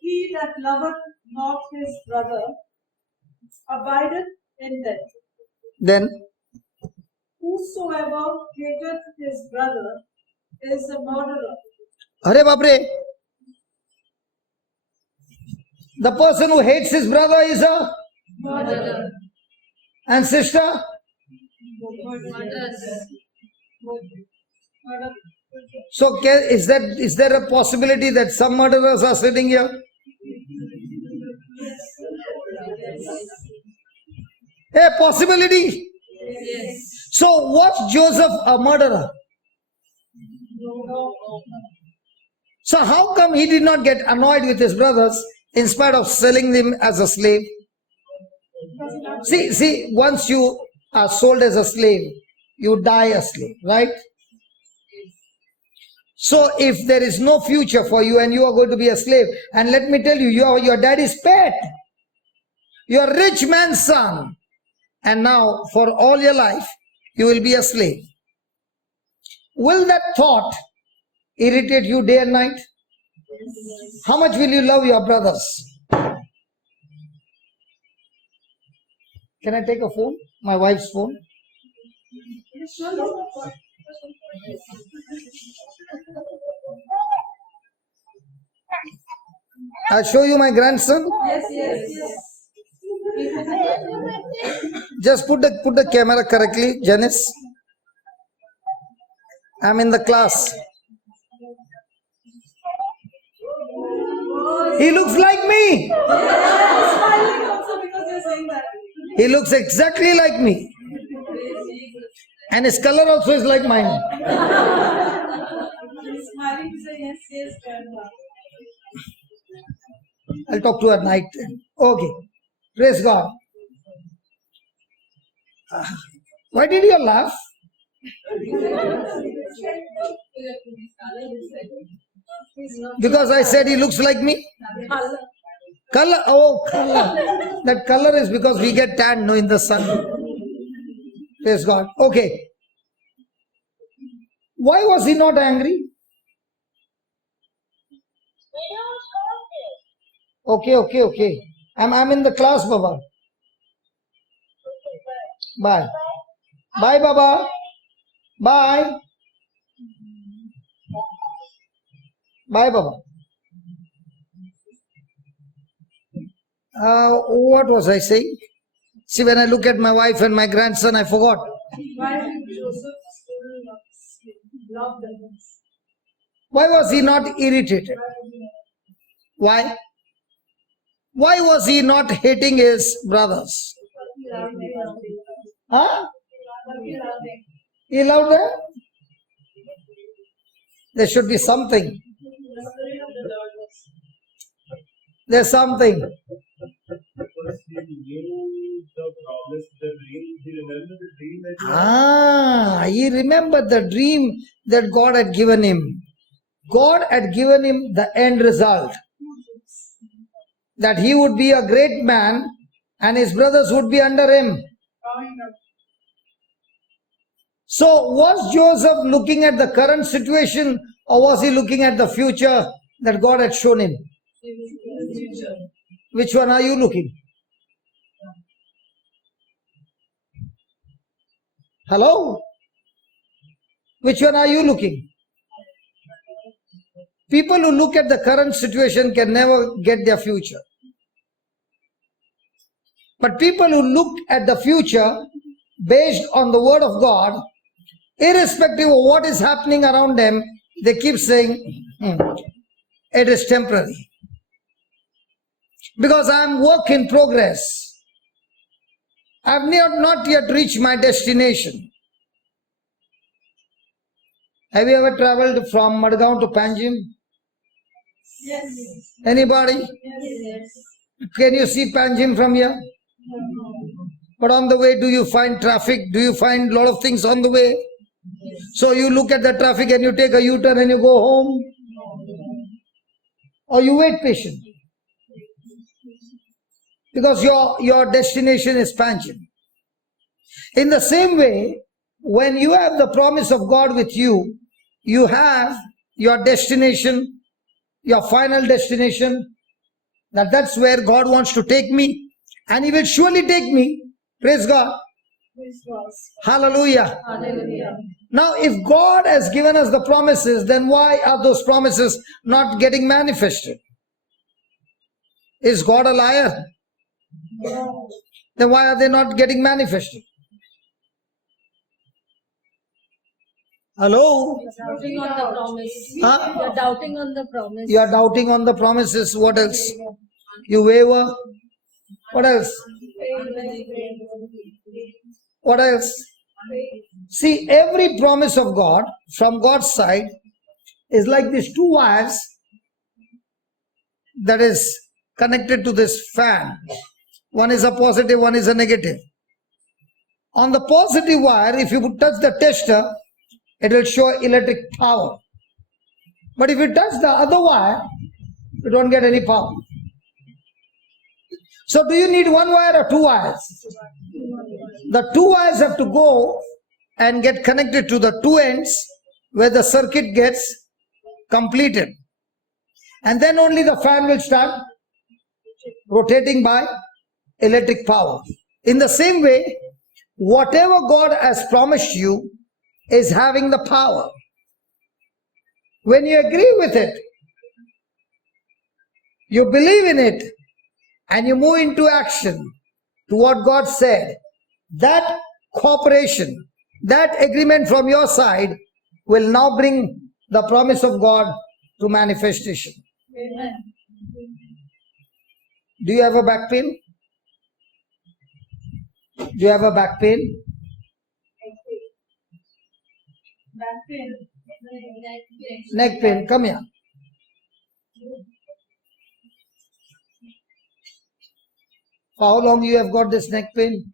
He that loveth not his brother abideth in death. Then, whosoever hateth his brother is a murderer. Hare Babre. The person who hates his brother is a Murderer. And sister? So is there a possibility that some murderers are sitting here? A possibility? Yes. So was Joseph a murderer? No. So how come he did not get annoyed with his brothers in spite of selling them as a slave? See, once you are sold as a slave, you die a slave, right? So if there is no future for you and you are going to be a slave, and let me tell you, you are your daddy's pet. You are a rich man's son. And now for all your life, you will be a slave. Will that thought irritate you day and night? How much will you love your brothers? Can I take a phone? My wife's phone? I'll show you my grandson. Yes. Just put the camera correctly, Janice. I'm in the class. He looks like me. Smiling also because you're saying that. He looks exactly like me. And his color also is like mine. He's smiling to say yes, Grandma. I'll talk to you at night. Okay. Praise God. Why did you laugh? Because I said he looks like me? Color. Oh, color. That color is because we get tan, no, in the sun. Praise God. Okay. Why was he not angry? Okay. I'm in the class, Baba. Bye. Bye, Baba. Bye. Bye, Baba. What was I saying? See, when I look at my wife and my grandson, I forgot. Why did Joseph love them? Why was he not irritated? Why? Why was he not hating his brothers? Huh? He loved them? There should be something. There's something. He remembered the dream that God had given him. God had given him the end result. That he would be a great man and his brothers would be under him. So was Joseph looking at the current situation or was he looking at the future that God had shown him? Which one are you looking? Hello? Which one are you looking? People who look at the current situation can never get their future. But people who look at the future based on the word of God, irrespective of what is happening around them, they keep saying, it is temporary. Because I am work in progress. I have not yet reached my destination. Have you ever traveled from Madgaon to Panjim? Yes. Anybody? Yes. Can you see Panjim from here? But on the way, do you find traffic? Do you find a lot of things on the way? So you look at the traffic and you take a U-turn and you go home? Or you wait patiently? Because your destination is Panjim. In the same way, when you have the promise of God with you, you have your destination, your final destination, that's where God wants to take me, and He will surely take me. Praise God. Praise God. Hallelujah. Hallelujah. Now, if God has given us the promises, then why are those promises not getting manifested? Is God a liar? No. Then why are they not getting manifested? Hello? Doubting on the promise. Huh? You're doubting on the promise. You are doubting on the promises. What else? You waver. What else? What else? See, every promise of God from God's side is like these two wires that is connected to this fan. One is a positive, one is a negative. On the positive wire, if you would touch the tester, it will show electric power. But if you touch the other wire, you don't get any power. So do you need one wire or two wires? The two wires have to go and get connected to the two ends where the circuit gets completed. And then only the fan will start rotating by electric power. In the same way, whatever God has promised you is having the power. When you agree with it, you believe in it, and you move into action to what God said, that cooperation, that agreement from your side will now bring the promise of God to manifestation. Amen. Do you have a back pain? Do you have a back pain? Back pain. Neck pain? Come here. For how long you have got this neck pain?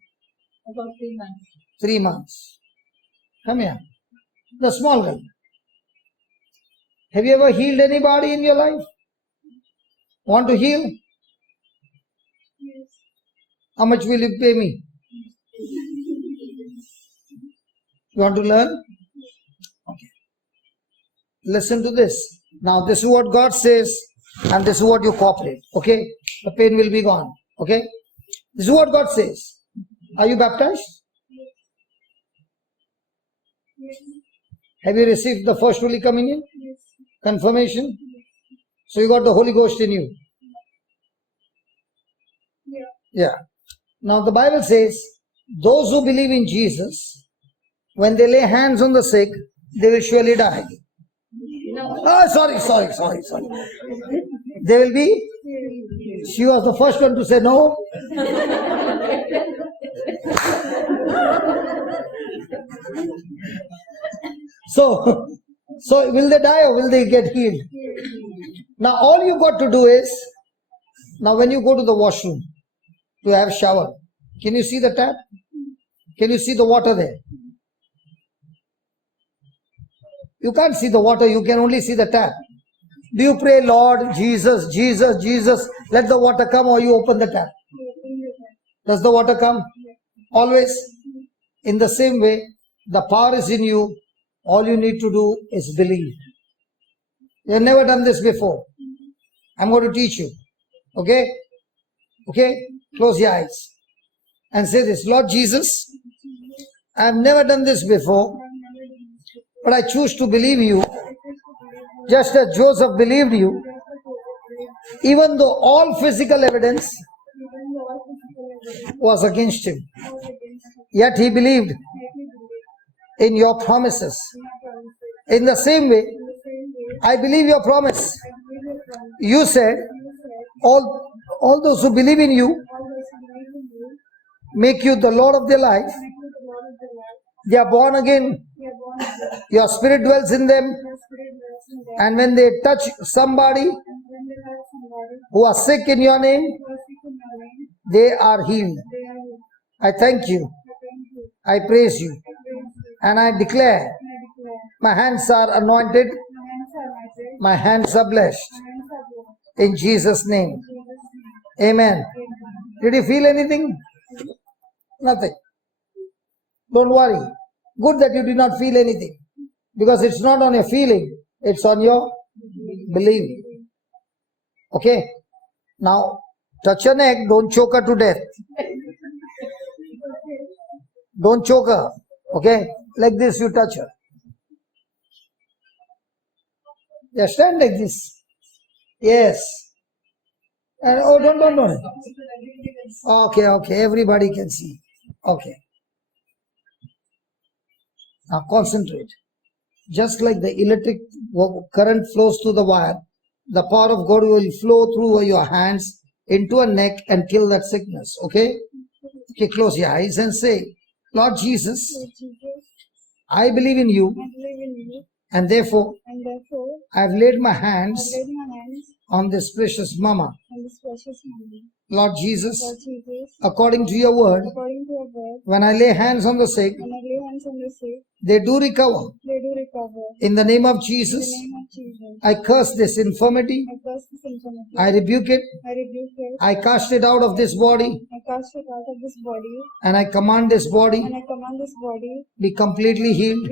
About 3 months. 3 months. Come here. The small girl. Have you ever healed anybody in your life? Want to heal? Yes. How much will you pay me? You want to learn? Okay. Listen to this. Now this is what God says and this is what you cooperate. Okay? The pain will be gone. Okay? This is what God says. Are you baptized? Yes. Have you received the first Holy Communion? Yes. Confirmation? So you got the Holy Ghost in you. Yeah. Yeah. Now the Bible says, those who believe in Jesus, when they lay hands on the sick, they will surely die. No. Oh, sorry. They will be? She was the first one to say no. So will they die or will they get healed? Now all you got to do is, now when you go to the washroom to have shower, can you see the tap? Can you see the water there? You can't see the water, you can only see the tap. Do you pray, Lord, Jesus, Jesus, Jesus, let the water come, or you open the tap? Does the water come? Always. In the same way, the power is in you. All you need to do is believe. You have never done this before. I'm going to teach you. Okay? Okay? Close your eyes and say this. Lord Jesus, I have never done this before, but I choose to believe you just as Joseph believed you, even though all physical evidence was against him. Yet he believed in your promises. In the same way, I believe your promise. You said, all those who believe in you, make you the Lord of their life. They are born again. Your spirit dwells in them. And when they touch somebody who are sick in your name, they are healed. I thank you. I praise you. And I declare, my hands are anointed. My hands are blessed. In Jesus' name. Amen. Did you feel anything? Nothing. Don't worry. Good that you did not feel anything. Because it's not on your feeling. It's on your belief. Okay? Now, touch her neck. Don't choke her to death. Don't choke her. Okay? Like this you touch her. Yeah, stand like this. Yes. And oh, don't. Okay. Everybody can see. Okay. Now concentrate. Just like the electric current flows through the wire, the power of God will flow through your hands into a neck and kill that sickness. Okay? Okay, close your eyes and say, Lord Jesus, I believe in you, and therefore I have laid my hands on this precious mama. Lord Jesus, according to your word, when I lay hands on the sick, they do recover. In the name of Jesus, I curse this infirmity. I rebuke it. I cast it out of this body. And I command this body be completely healed.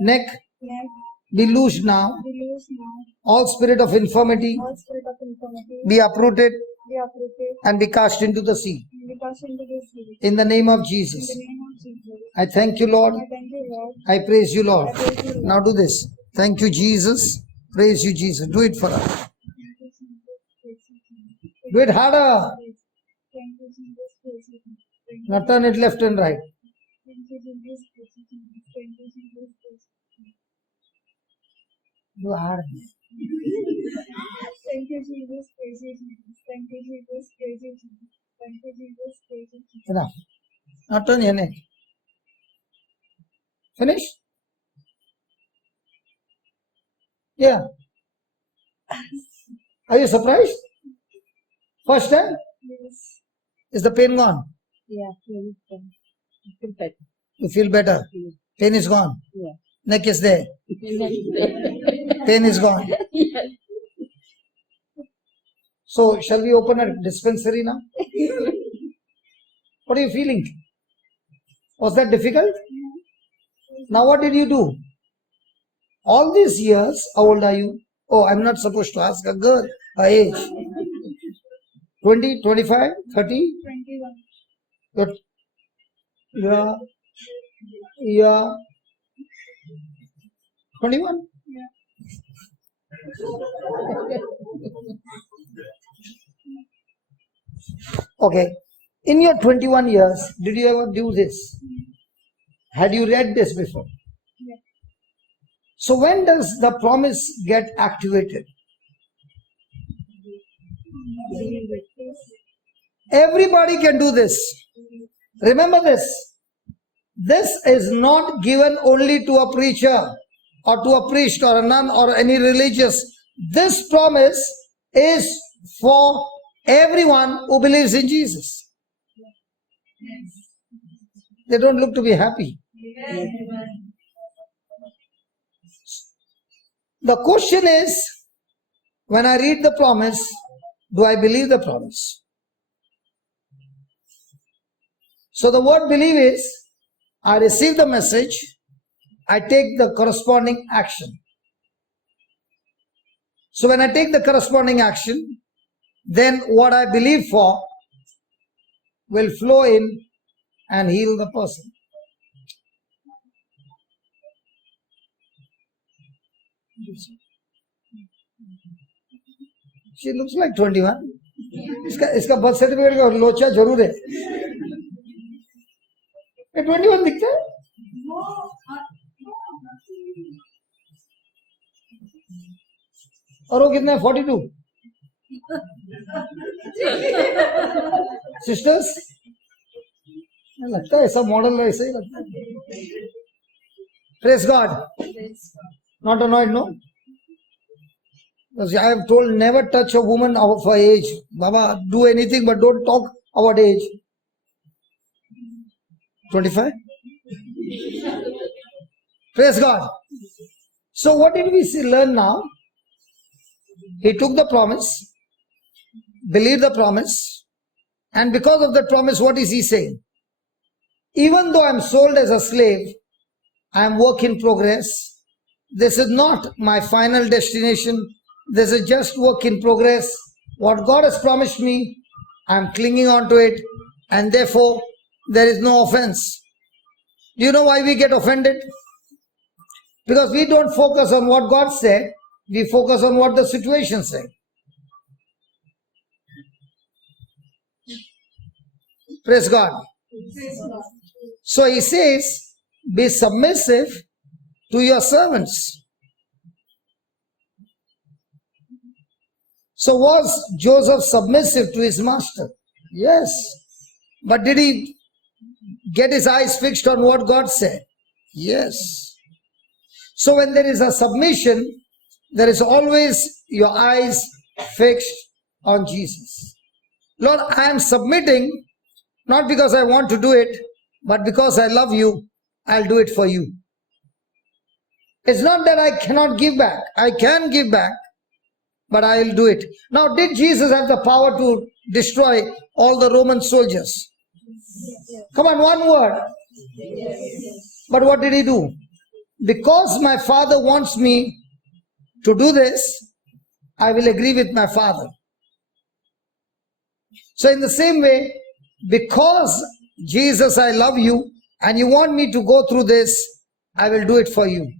Neck, be loosed now. All spirit of infirmity be uprooted and be cast into the sea. In the name of Jesus. I thank you, Lord. I thank you, Lord. I praise you, Lord. I praise you, Lord. Now do this. Thank you, Jesus. Praise you, Jesus. Do it for us. Thank you, Jesus. Praise you, Jesus. Do it harder. Thank you, Jesus. Praise you, Jesus. Thank you, Now turn it left and right. thank you, Jesus. Praise you, Jesus. Thank you, Jesus. Praise you, Jesus. Do hard. Thank you, Jesus. Praise you, Jesus. Thank you, Jesus. Praise you, Jesus. Thank you, Jesus. Praise you, Jesus. Enough. Now turn your neck. Finish? Yeah. Are you surprised? First time? Yes. Is the pain gone? Yeah, feel better. You feel better? Pain is gone. Yeah. Neck is there. Pain is gone. Yes. So, shall we open a dispensary now? What are you feeling? Was that difficult? Now, what did you do? All these years, how old are you? Oh, I'm not supposed to ask a girl her age. 20, 25, 30? 21. Yeah. Yeah. 21? Yeah. Okay. In your 21 years, did you ever do this? Had you read this before? Yeah. So when does the promise get activated? Everybody can do this. Remember this. This is not given only to a preacher or to a priest or a nun or any religious. This promise is for everyone who believes in Jesus. They don't look to be happy. The question is, when I read the promise, do I believe the promise? So the word believe is, I receive the message, I take the corresponding action. So when I take the corresponding action, then what I believe for will flow in and heal the person. She looks like 21. इसका birth certificate का लोचा जरूर है. 21 दिखता है. और वो कितना है? 42. सिस्टर्स लगता है ऐसा मॉडल ऐसे ही लगता है. Praise God. Not annoyed, no? Because I have told never touch a woman of her age. Baba, do anything but don't talk about age. 25? Praise God. So what did we learn now? He took the promise, believed the promise, and because of that promise, what is he saying? Even though I am sold as a slave, I am work in progress. This is not my final destination. This is just work in progress. What God has promised me, I am clinging on to it, and therefore there is no offense. Do you know why we get offended? Because we don't focus on what God said, we focus on what the situation said. Praise God. So he says, be submissive to your servants. So was Joseph submissive to his master? Yes. But did he get his eyes fixed on what God said? Yes. So when there is a submission, there is always your eyes fixed on Jesus. Lord, I am submitting not because I want to do it, but because I love you, I'll do it for you. It's not that I cannot give back. I can give back, but I will do it. Now, did Jesus have the power to destroy all the Roman soldiers? Come on, one word. But what did he do? Because my Father wants me to do this, I will agree with my Father. So in the same way, because Jesus, I love you, and you want me to go through this, I will do it for you.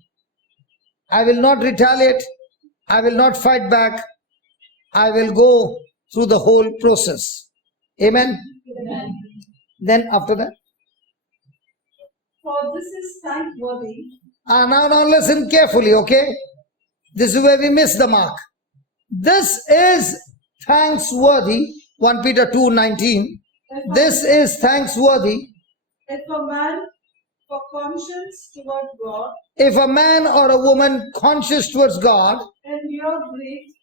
I will not retaliate. I will not fight back. I will go through the whole process. Amen? Amen. Then after that? For this is thankworthy. Now listen carefully, okay? This is where we miss the mark. This is thanksworthy. 1 Peter 2:19. This is thanksworthy. If a man for conscience toward God If a man or a woman conscious towards God, endure grief,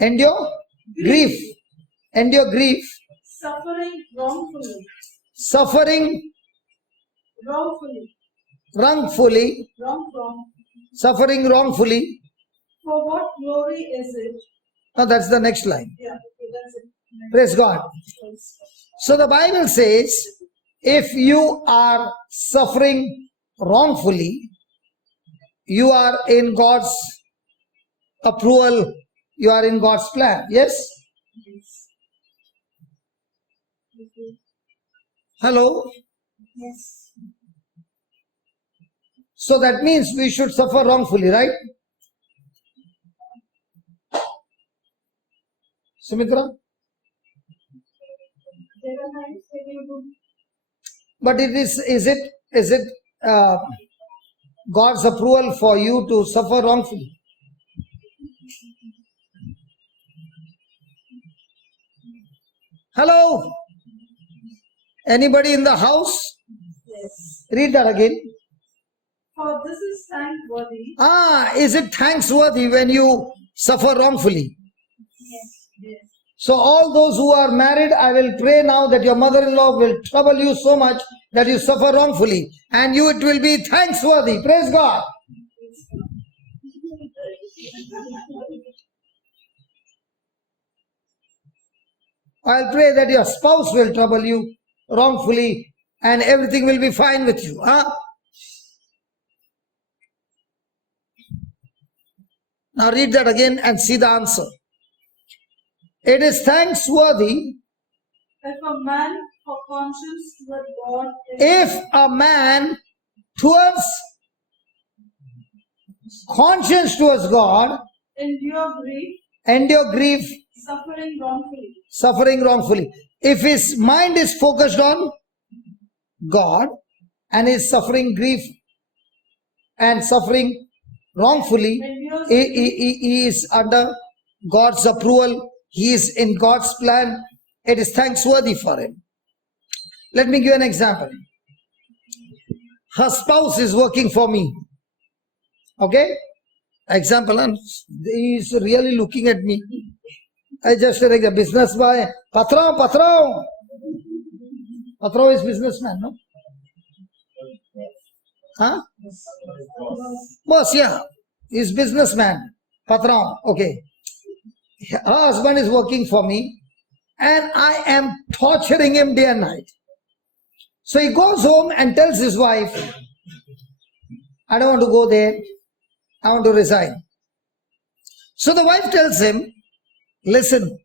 endure grief, endure grief, suffering wrongfully, suffering wrongfully, suffering wrongfully. For what glory is it? Now that's the next line. Yeah, okay, that's it. Praise God. So the Bible says, if you are suffering wrongfully, you are in God's approval, you are in God's plan. Yes? Hello? Yes. So that means we should suffer wrongfully, right? Sumitra? There are times when you do. But is it God's approval for you to suffer wrongfully? Hello? Anybody in the house? Yes. Read that again. For this is thankworthy. Is it thanksworthy when you suffer wrongfully? Yes. Yes. So all those who are married, I will pray now that your mother-in-law will trouble you so much that you suffer wrongfully. And you, it will be thanksworthy. Praise God. I'll pray that your spouse will trouble you wrongfully and everything will be fine with you. Now read that again and see the answer. It is thanksworthy If a man for conscience toward God if a man towards conscience towards God endure grief, suffering wrongfully. If his mind is focused on God and is suffering grief and suffering wrongfully, he is under God's approval. He is in God's plan. It is thanksworthy for him. Let me give an example. Her spouse is working for me. Okay? Example, he is really looking at me. I just said, like a business boy. Patron. Patron is businessman, no? Huh? Boss, yeah. He's businessman. Patron, okay. Her husband is working for me and I am torturing him day and night. So he goes home and tells his wife, I don't want to go there. I want to resign. So the wife tells him, listen,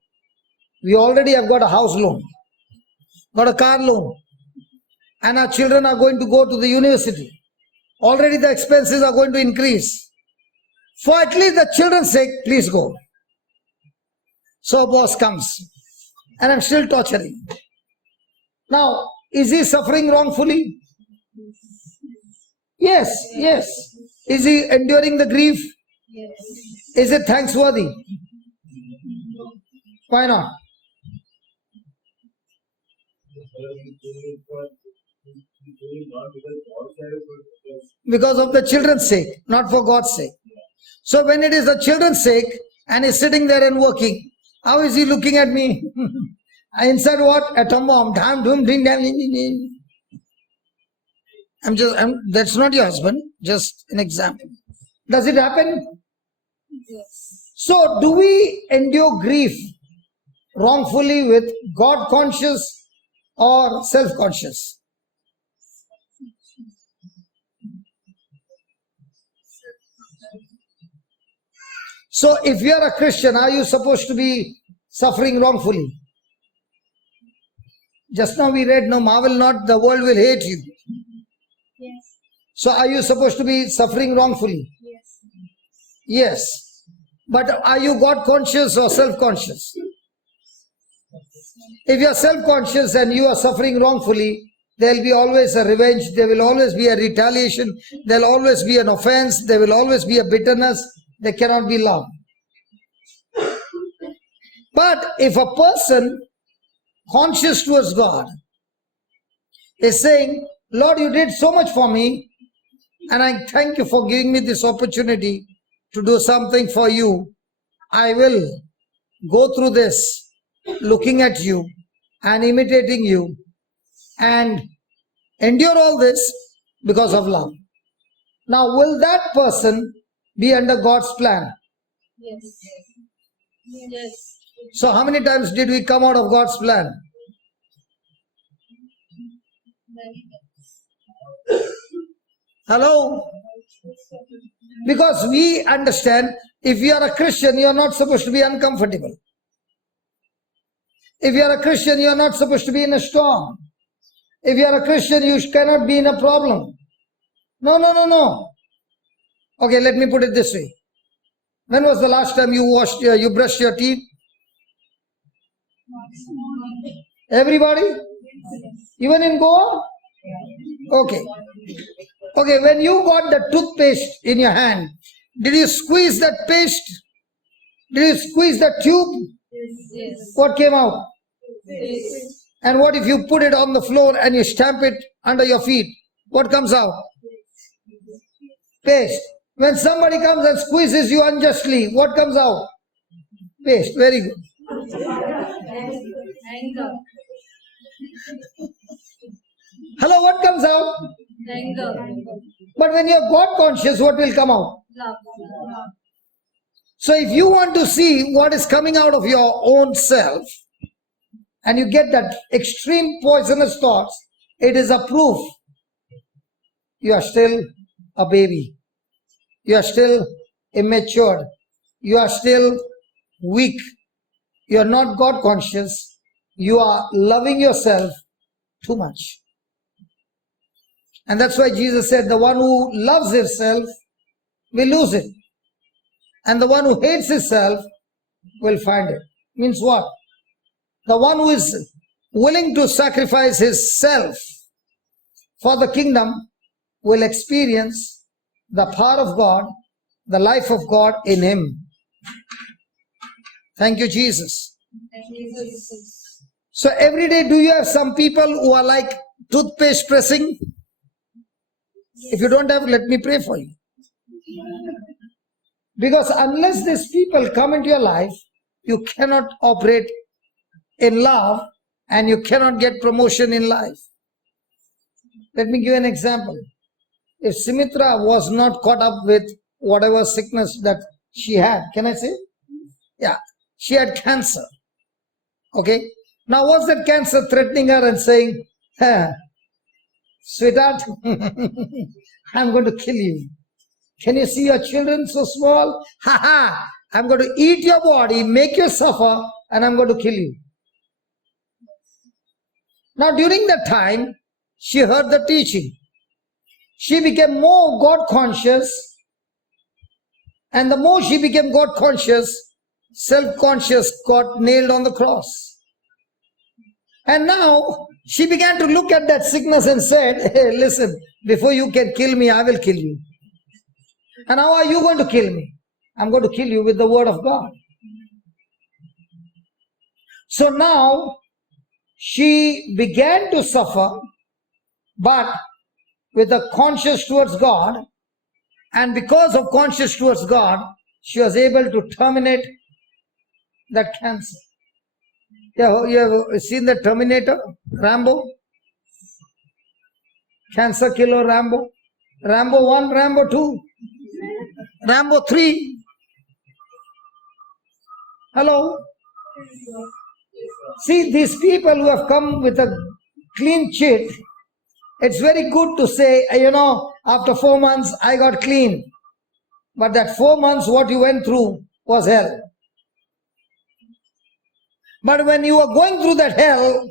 we already have got a house loan, got a car loan, and our children are going to go to the university. Already the expenses are going to increase. For at least the children's sake, please go. So boss comes and I'm still torturing. Now, is he suffering wrongfully? Yes. Is he enduring the grief? Yes. Is it thanksworthy? Why not? Because of the children's sake, not for God's sake. So when it is the children's sake and he's sitting there and working, how is he looking at me? Inside what? Atom bomb. That's not your husband. Just an example. Does it happen? Yes. So do we endure grief wrongfully with God conscious or self-conscious? So if you are a Christian, are you supposed to be suffering wrongfully? Just now we read, no, marvel not, the world will hate you. So are you supposed to be suffering wrongfully? Yes. Yes. But are you God conscious or self-conscious? If you are self-conscious and you are suffering wrongfully, there will be always a revenge, there will always be a retaliation, there will always be an offense, there will always be a bitterness, there cannot be love. But if a person conscious towards God is saying, Lord, you did so much for me, and I thank you for giving me this opportunity to do something for you. I will go through this looking at you and imitating you and endure all this because of love. Now, will that person be under God's plan? Yes. Yes. So, how many times did we come out of God's plan? Hello? Because we understand if you are a Christian, you are not supposed to be uncomfortable. If you are a Christian, you are not supposed to be in a storm. If you are a Christian, you cannot be in a problem. No. Okay, let me put it this way. When was the last time you brushed your teeth? Everybody? Even in Goa? Okay. Okay, when you got the toothpaste in your hand, did you squeeze that paste? Did you squeeze the tube? Yes. What came out? Yes. And what if you put it on the floor and you stamp it under your feet? What comes out? Paste. When somebody comes and squeezes you unjustly, what comes out? Paste. Very good. Anger. Hello, what comes out? Anger. But when you're God conscious, what will come out? Love. So if you want to see what is coming out of your own self, and you get that extreme poisonous thoughts, it is a proof you are still a baby. You are still immature. You are still weak. You are not God conscious. You are loving yourself too much. And that's why Jesus said, the one who loves himself will lose it. And the one who hates himself will find it. Means what? The one who is willing to sacrifice his self for the kingdom will experience the power of God, the life of God in him. Thank you, Jesus. So every day, do you have some people who are like toothpaste pressing? If you don't have, let me pray for you. Because unless these people come into your life, you cannot operate in love and you cannot get promotion in life. Let me give you an example. If Sumitra was not caught up with whatever sickness that she had, can I say? Yeah, she had cancer. Okay. Now was that cancer threatening her and saying, sweetheart, I'm going to kill you. Can you see your children so small? Ha ha! I'm going to eat your body, make you suffer, and I'm going to kill you. Now during that time, she heard the teaching. She became more God conscious, and the more she became God conscious, self-conscious got nailed on the cross. And now she began to look at that sickness and said, hey, listen, before you can kill me, I will kill you. And how are you going to kill me? I'm going to kill you with the word of God. So now she began to suffer, but with a conscience towards God, and because of conscience towards God, she was able to terminate that cancer. Yeah, you have seen the Terminator, Rambo? Cancer killer Rambo. Rambo 1, Rambo 2, Rambo 3. Hello? See, these people who have come with a clean chit, it's very good to say, after 4 months I got clean. But that 4 months what you went through was hell. But when you are going through that hell,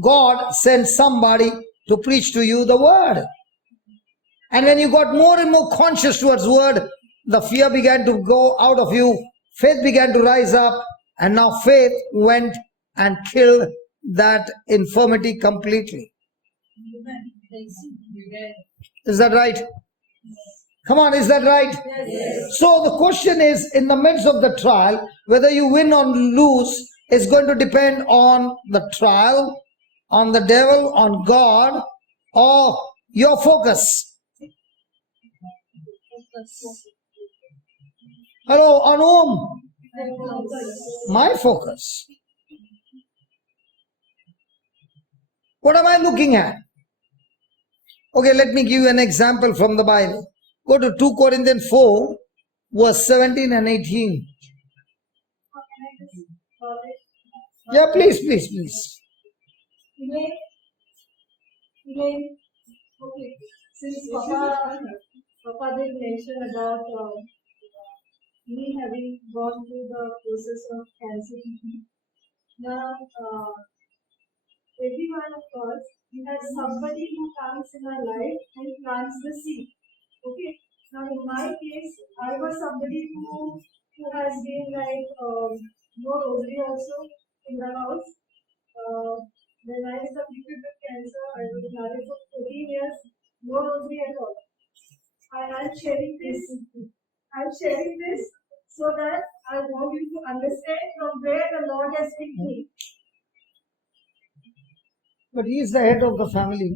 God sends somebody to preach to you the word. And when you got more and more conscious towards word, the fear began to go out of you. Faith began to rise up. And now faith went and killed that infirmity completely. Is that right? Come on, is that right? Yes. So the question is, in the midst of the trial, whether you win or lose is going to depend on the trial, on the devil, on God, or your focus. Hello, on whom? My focus. What am I looking at? Okay, let me give you an example from the Bible. Go to 2 Corinthians 4, verse 17 and 18. Yeah, please. Elaine, okay. Since Papa did mention about me having gone through the process of cancer. Now, every one of us, we have somebody who comes in our life and plants the seed. Okay. Now, in my case, I was somebody who has been like no rosary also in the house. When I was afflicted with cancer, I was married for 14 years, no rosary at all. I'm sharing this so that I want you to understand from where the Lord has picked me. But he is the head of the family.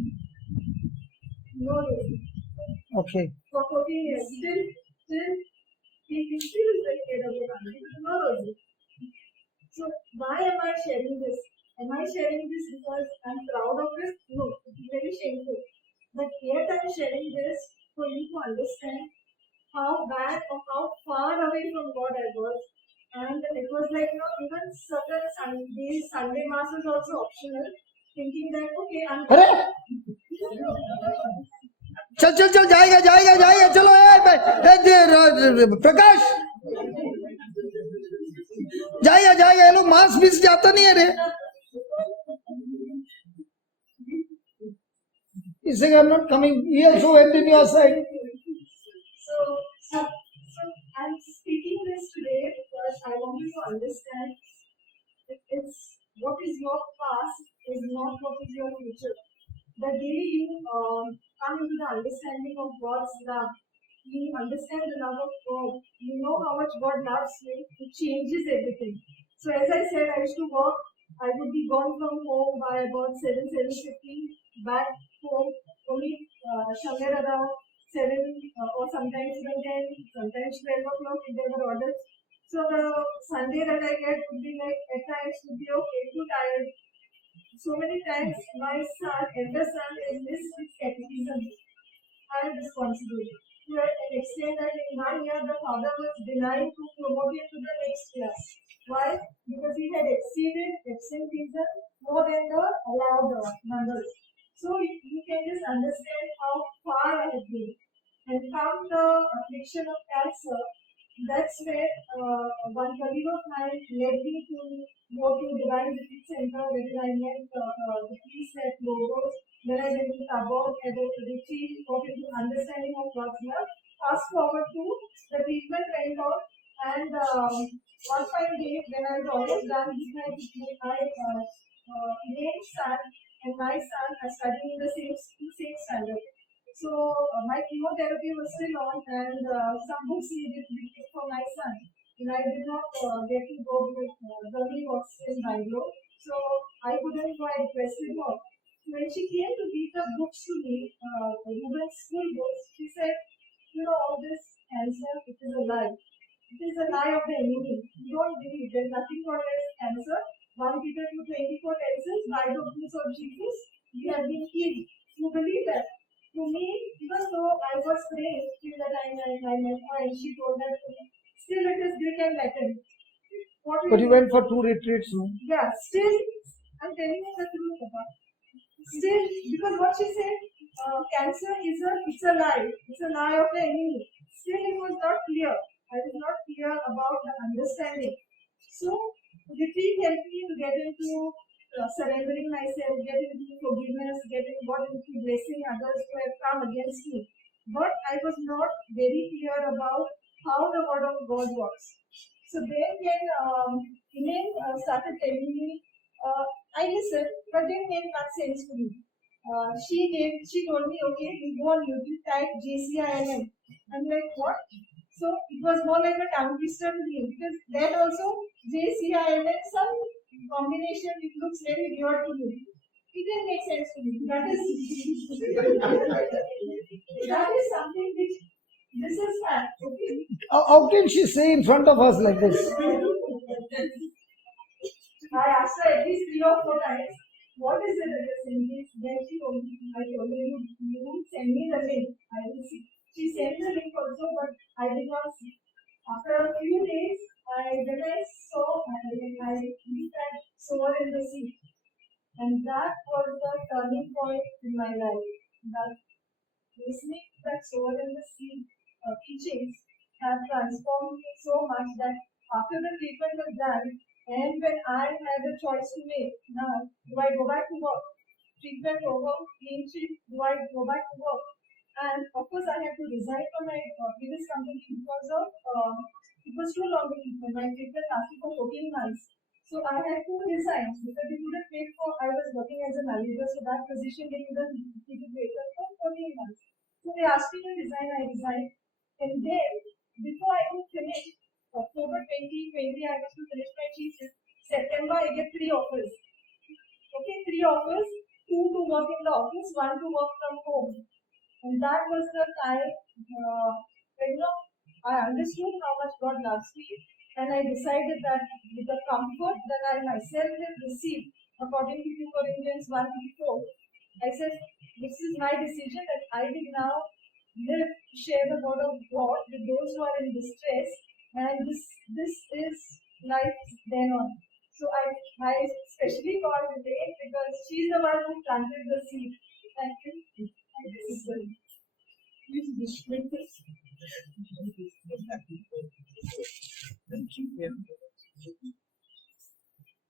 No rosary. Okay. For 14 years, still he still is the head of the family, but no rosary. So why am I sharing this? Am I sharing this because I'm proud of it? No, it's very shameful. But yet I'm sharing this for you to understand how bad or how far away from God I was. And it was like, even certain Sunday Mass was also optional, thinking that, okay, I'm... अरे चल जाएगा चलो प्रकाश जाएगा ये लोग मांस piece जाता नहीं है रे He's saying, I'm not coming. He also went in your side. So I'm speaking this today because I want you to understand it's what is your past is not what is your future. The day you come into the understanding of God's love, you understand the love of God, you know how much God loves you, it changes everything. So as I said, I used to work, I would be gone from home by about 7:50, back home only somewhere around 7 or sometimes even 10, sometimes 12 o'clock if there were orders. So the Sunday that I get would be like, at times would be okay, too tired. So many times my son, elder son, is missed with catechism. I am responsible. To an extent that in 1 year the father was denied to promote him to the next class. Why? Because he had exceeded absenteeism more than the allowed numbers. So you can just understand how far I have been. And from the affliction of cancer, that's where one colleague of mine led me to go to Divine Retreat Center, where I met the priest at Logos, then I went to Tabor, about the retreat, got into understanding of God's love. Fast forward to the treatment went on, and one fine day, when I was almost done with my treatment, Elaine's son and my son are studying in the same standard. So my chemotherapy was still on, and some books needed to be picked for my son. And I did not get to go with Gurli was in Bangalore, so I couldn't go. I requested her. When she came to read the books to me, Ruben's school books, she said, all this cancer, it is a lie. It is a lie of the enemy. You don't believe. There's nothing called as cancer. 1 Peter 2:24 tells us, by the wounds of Jesus, we have been healed. You believe that? To me, even though I was praying till the time I met her and she told that to me, still it is Greek and Latin. But you went for 2 retreats, no? Yeah, still, I'm telling you the truth, Papa. Still, because what she said, cancer it's a lie. It's a lie of the enemy. Still, it was not clear. I was not clear about the understanding. So, the retreat helped me to get into surrendering myself, get into forgiveness, get into blessing others who have come against me. was not very clear about how the word of God works. So then when Elaine started telling me, I listened, but then made not sense to me. She told me, okay, we go on YouTube, type JCILM. I'm like, what? So it was more like a tongue twister to me because then also JCILM, some combination, it looks very weird to me. It didn't make sense to me. That is something which this is fact. Okay. How can she say in front of us like this? I asked her at least 3 or 4 times, what is it that you're sending? Then she told me, I told her, you send me the link. I will see. She sent the link also, but I did not see. After a few days, when I saw, I looked at sower in the sea. And that was the turning point in my life. That listening to that sower in the sea teachings have transformed me so much that after the treatment was done, and when I had a choice to make, now, do I go back to work? Treatment over, clean sheet, do I go back to work? And of course, I had to resign from my previous company because of it was too long a treatment. My treatment lasted for 14 months. So I had to resign because they couldn't wait for, I was working as a manager, so that position they couldn't wait for 14 months. So they asked me to resign, I resigned. And then, before I could finish, October 2020, I was to finish my thesis. September, I get 3 offers. Okay, 3 offers, 2 to work in the office, 1 to work from home. And that was the time, I understood how much God loves me. And I decided that with the comfort that I myself have received, according to 2 Corinthians 1:4, I said, this is my decision that I will now share the word of God with those who are in distress, and this is life then on. So I especially call Elaine because she's the one who planted the seed. Thank you. Thank you, sister.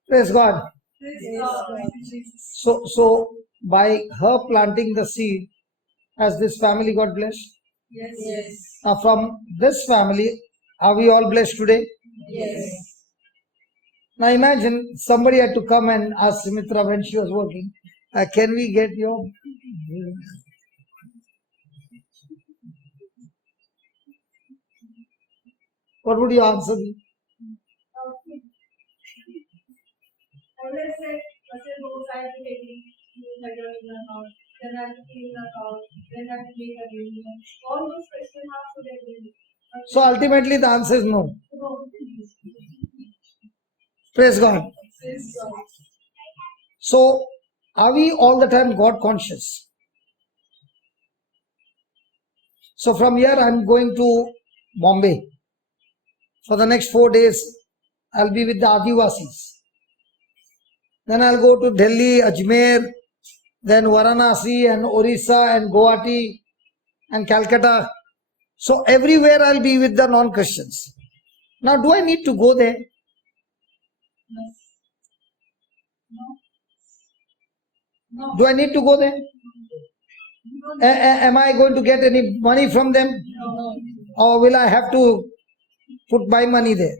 Praise God. Praise God. So by her planting the seed, has this family got blessed? Yes. Now from this family, are we all blessed today? Yes. Now imagine somebody had to come and ask Sumitra when she was working, can we get your... What would you answer me? As I said, I have to take the house, then I have to clean the house, then I have to make a reunion. All those question marks would have been. So ultimately the answer is no. Praise God. Praise God. So are we all the time God conscious? So from here I'm going to Bombay. For the next 4 days I'll be with the Adivasis. Then I'll go to Delhi, Ajmer, then Varanasi and Orissa and Guwahati and Calcutta. So everywhere I'll be with the non-Christians. Now do I need to go there? No. Do I need to go there? Am I going to get any money from them? No. Or will I have to put my money there?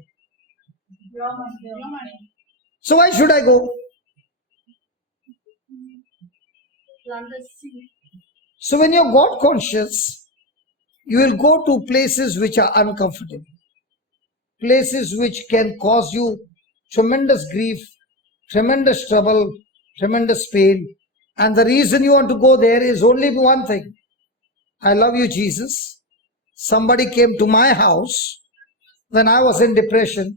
Your money. So why should I go? Plant the seed. So when you're God conscious, you will go to places which are uncomfortable. Places which can cause you tremendous grief, tremendous trouble, tremendous pain. And the reason you want to go there is only one thing. I love you, Jesus. Somebody came to my house when I was in depression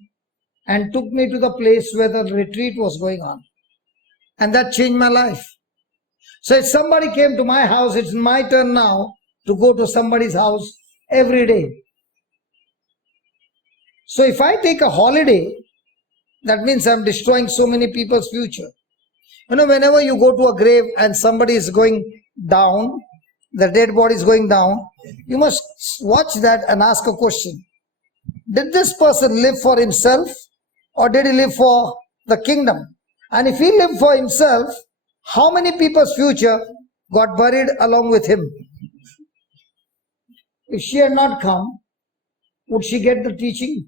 and took me to the place where the retreat was going on. And that changed my life. So if somebody came to my house, it's my turn now to go to somebody's house every day. So if I take a holiday, that means I'm destroying so many people's future. You know, whenever you go to a grave and somebody is going down, the dead body is going down, you must watch that and ask a question. Did this person live for himself or did he live for the kingdom? And if he lived for himself, how many people's future got buried along with him? If she had not come, would she get the teaching?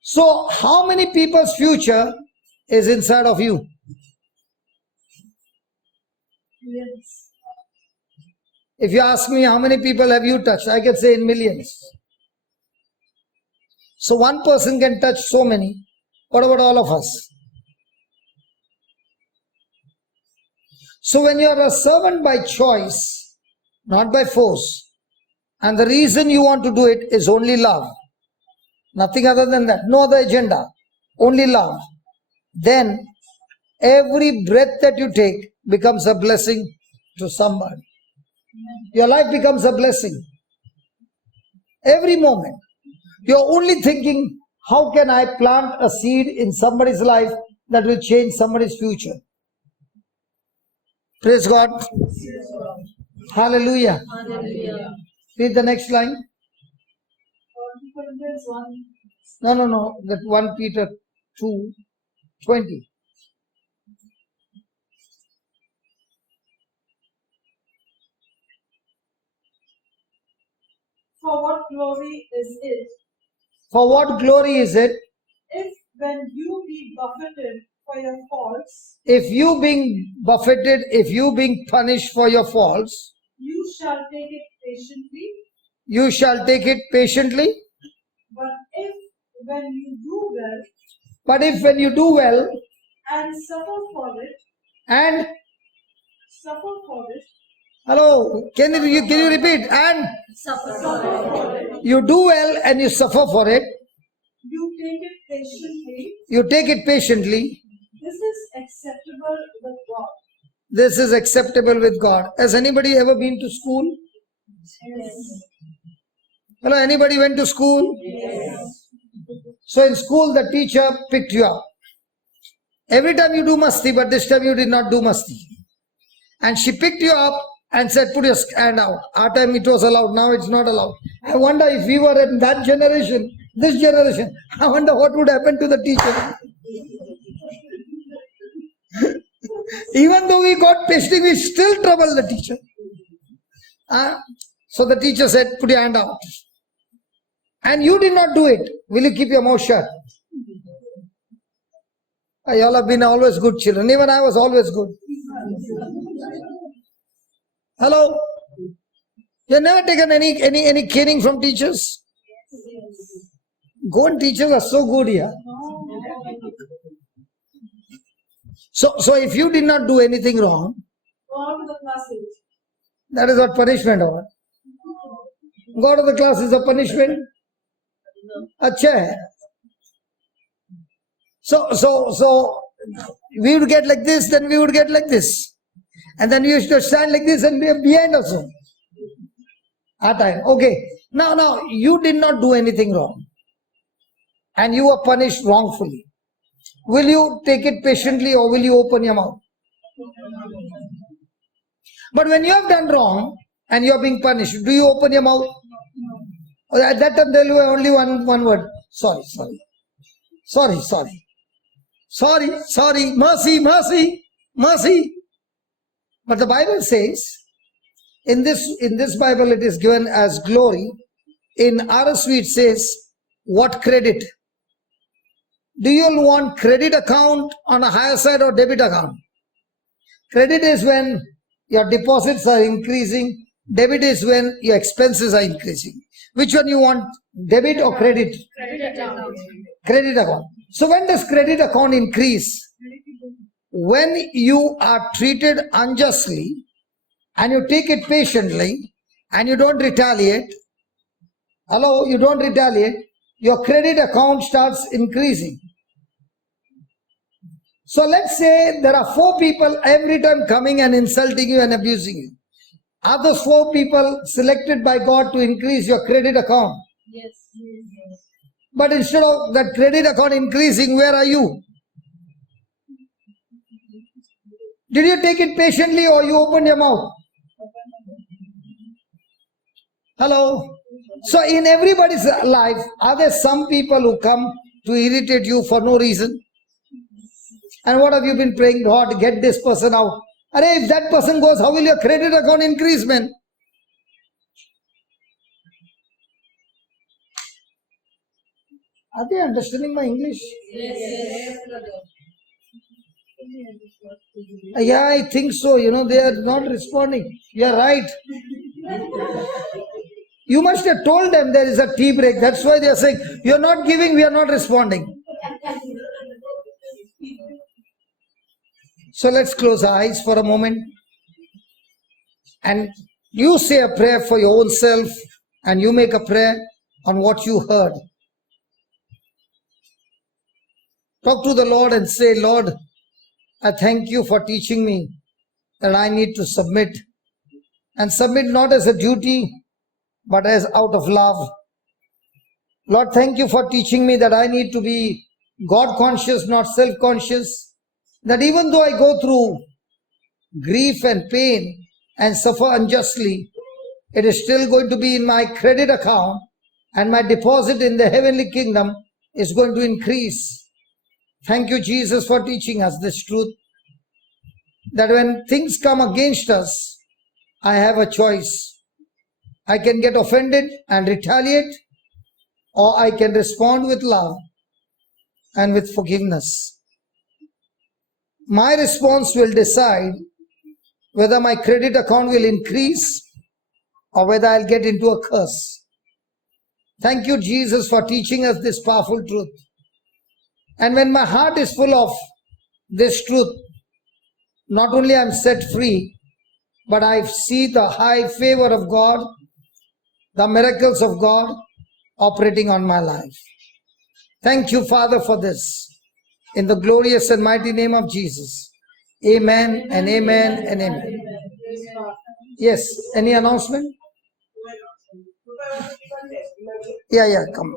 So, how many people's future is inside of you? Yes. If you ask me how many people have you touched, I can say in millions. So one person can touch so many. What about all of us? So when you are a servant by choice, not by force, and the reason you want to do it is only love, nothing other than that, no other agenda, only love, then every breath that you take becomes a blessing to somebody. Your life becomes a blessing. Every moment. You're only thinking, how can I plant a seed in somebody's life that will change somebody's future? Praise God. Hallelujah. Hallelujah. Read the next line. 1 Corinthians 1. No. That 1 Peter 2:20. For what glory is it For what glory is it if when you be buffeted for your faults, if you being buffeted, if you being punished for your faults, you shall take it patiently? you shall take it patiently? But if when you do well But if when you do well and suffer for it, and hello, can you repeat? And Suffer suffer for it, you do well and you suffer for it, you take it patiently, you take it patiently, this is acceptable with God. this is acceptable with God. Has anybody ever been to school? Yes. Hello, anybody went to school? Yes. So in school the teacher picked you up. Every time you do masti, but this time you did not do masti. And she picked you up and said, put your hand out. Our time it was allowed, now it's not allowed. I wonder if we were in that generation, this generation, I wonder what would happen to the teacher. Even though we got pasting, we still trouble the teacher. So the teacher said, put your hand out. And you did not do it. Will you keep your mouth shut? You all have been always good children. Even I was always good. Hello? You never taken any caning from teachers? Good teachers are so good here. So if you did not do anything wrong, Go to the classes. that is what punishment or what? Go to the class is a punishment. Acha hai. So we would get like this, then we would get like this. And then we used to stand like this and be behind also. Our time. Okay. Now, you did not do anything wrong. And you were punished wrongfully. Will you take it patiently or will you open your mouth? But when you have done wrong and you are being punished, do you open your mouth? At that time there will be only one word. Sorry. Mercy. But the Bible says, in this Bible it is given as glory. In RSV it says, what credit? Do you want credit account on a higher side or debit account? Credit is when your deposits are increasing. Debit is when your expenses are increasing. Which one you want? Debit or credit? Credit account. So when does credit account increase? When you are treated unjustly and you take it patiently and you don't retaliate. Hello, you don't retaliate. Your credit account starts increasing. So let's say there are 4 people every time coming and insulting you and abusing you. Are those 4 people selected by God to increase your credit account? Yes. But instead of that credit account increasing, where are you? Did you take it patiently or you opened your mouth? Hello? So in everybody's life, are there some people who come to irritate you for no reason? And what have you been praying? God, get this person out. If that person goes, how will your credit account increase, man? Are they understanding my English? Yes, brother. Yeah, I think so. They are not responding. You are right. You must have told them there is a tea break. That's why they are saying, you are not giving, we are not responding. So let's close our eyes for a moment. And you say a prayer for your own self, and you make a prayer on what you heard. Talk to the Lord and say, Lord, I thank you for teaching me that I need to submit. And submit not as a duty, but as out of love. Lord, thank you for teaching me that I need to be God conscious, not self conscious. That even though I go through grief and pain and suffer unjustly, it is still going to be in my credit account, and my deposit in the heavenly kingdom is going to increase. Thank you, Jesus, for teaching us this truth, that when things come against us, I have a choice. I can get offended and retaliate, or I can respond with love and with forgiveness. My response will decide whether my credit account will increase or whether I'll get into a curse. Thank you, Jesus, for teaching us this powerful truth. And when my heart is full of this truth, not only I'm set free, but I see the high favor of God, the miracles of God operating on my life. Thank you, Father, for this. In the glorious and mighty name of Jesus. Amen and amen and amen. Yes, any announcement? Yeah, come.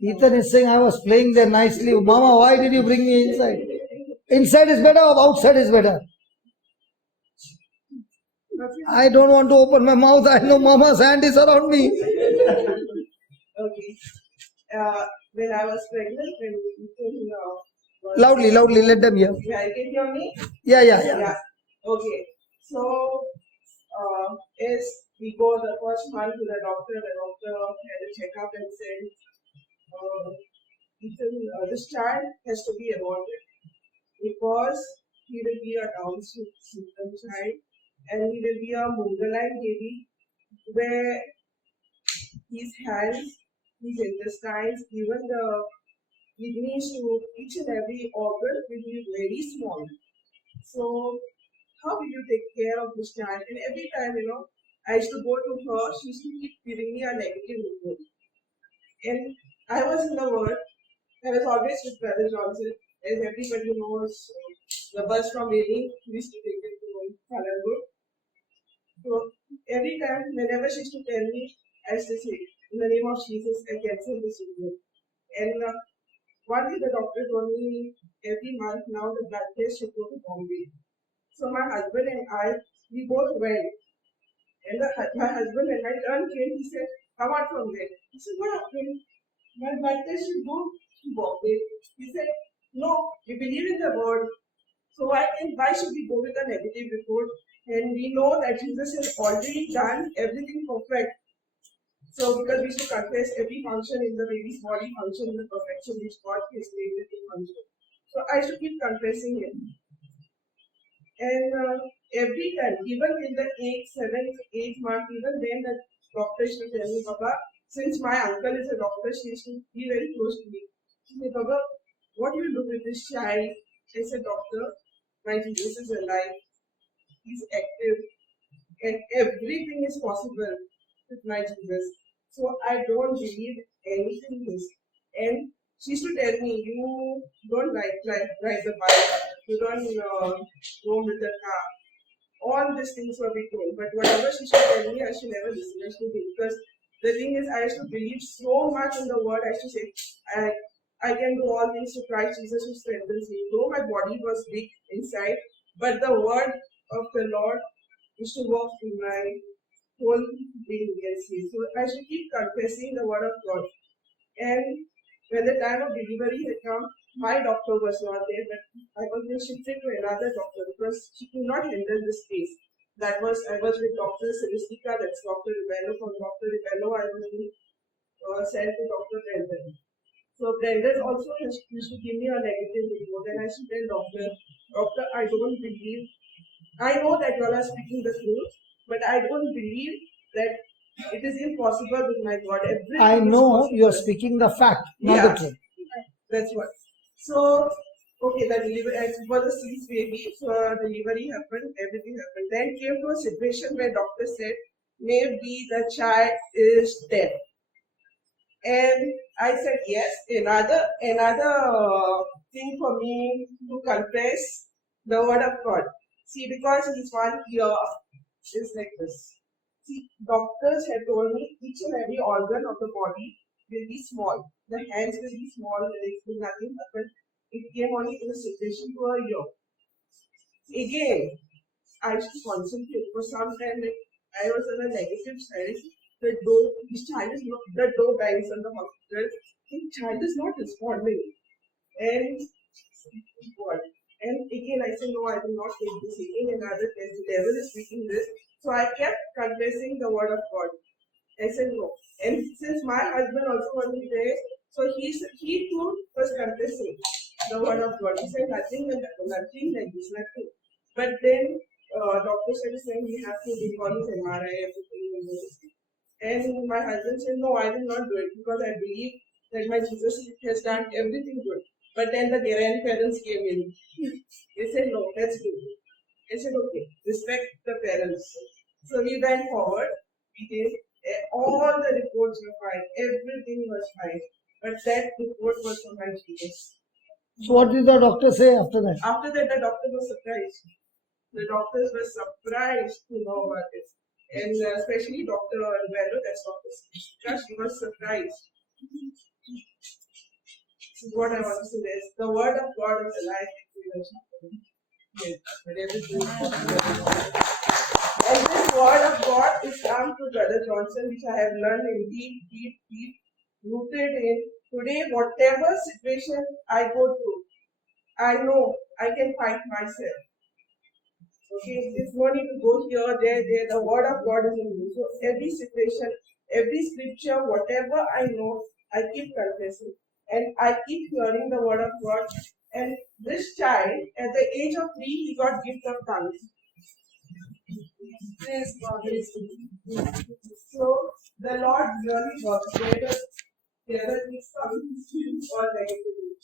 Ethan is saying, I was playing there nicely. Mama, why did you bring me inside? Inside is better or outside is better? I don't want to open my mouth. I know Mama's hand is around me. Okay. When I was pregnant, when Ethan Loudly, let them hear. Yeah, you can hear me? Yeah. Okay. So, as we go the first month to the doctor had a checkup and said, Ethan, this child has to be aborted because he will be a Down syndrome child and he will be a Mongolian baby where his hands, his intestines, even the kidneys to each and every organ will be very small. So, how will you take care of this child? And every time, I used to go to her, she used to keep giving me a negative report. And I was in the ward, I was always with Brother Johnson, as everybody knows, the bus from Delhi, we used to take it to Kalangur. So, every time, whenever she used to tell me, I used to say, in the name of Jesus, I cancel this report. And one day the doctor told me every month now the blood test should go to Bombay. So my husband and I, we both went. And my husband and I turned came, he said, come out from there. He said, what happened? My blood test should go to Bombay. He said, no, we believe in the word. So why should we go with a negative report? And we know that Jesus has already done everything perfect. So because we should confess every function in the baby's body function in the perfection which God has made it to function. So I should keep confessing it. And every time, even in the 7th, 8th month, even then the doctor used to tell me, Baba, since my uncle is a doctor, she used to be very close to me. She said, Baba, what do you do with this child? I said, Doctor, my Jesus is alive. He's active. And everything is possible with my Jesus. So I don't believe anything is. And she used to tell me, you don't ride the bike, you don't go with the car. All these things were being told. But whatever she used to tell me, I should never listen to me. Because the thing is, I used to believe so much in the word. I used to say, I can do all things through Christ Jesus who strengthens me. Though my body was weak inside, but the word of the Lord used to work in my whole being, you can see. So I should keep confessing the word of God. And When the time of delivery had come, my doctor was not there, but I was being shifted to another doctor because she could not handle this case. I was with Dr. Sequeira, that's Dr. Ribello. From Dr. Ribello, I was being sent to Dr. Brendan. So Brendan also used to give me a negative report, and I should tell doctor, I don't believe. I know that you all are speaking the truth, but I don't believe that it is impossible with my God. Everything I is know possible. you're speaking the fact, not the Yeah. truth. That's what. So, okay, the delivery, as for the seized baby, so delivery happened, everything happened. Then came to a situation where doctor said, maybe the child is dead. And I said, yes, another thing for me to confess the word of God. See, because his one ear is like this. See, doctors had told me each and every organ of the body will be small. The hands will be small, the legs will nothing happen. It came only to the situation to a ear. Again, I used to concentrate for some time. Like I was on a negative side. This child is not, the door bangs on the hospital. The child is not responding. And what? And again, I said, no, I will not take this. Again, another test. The devil is speaking this. So I kept confessing the word of God. I said no. And since my husband also wasn't there, so he too was confessing the word of God. He said nothing will happen, nothing like this, nothing. But then doctor said we have to do all his MRI, everything. And my husband said, no, I will not do it because I believe that my Jesus has done everything good. But then the grandparents came in. They said, no, let's do it. I said, okay, respect the parents. So we went forward. We did. All the reports were fine. Everything was fine. But that report was from my GS. So what did the doctor say after that? After that, the doctor was surprised. The doctors were surprised to know about it. And especially Dr. Bello, that's Dr. Sequeira, she was surprised. This is what I want to say is the word of God is alive. Yes, but everything is possible. And this word of God is come to Brother Johnson, which I have learned in deep, rooted in. Today, whatever situation I go through, I know I can fight myself. Okay, there's no need to go here, there. The word of God is in me. So every situation, every scripture, whatever I know, I keep confessing. And I keep hearing the word of God. And this child, at the age of 3, he got gift of tongues. Praise God. So the Lord really works. Whether things come or negative.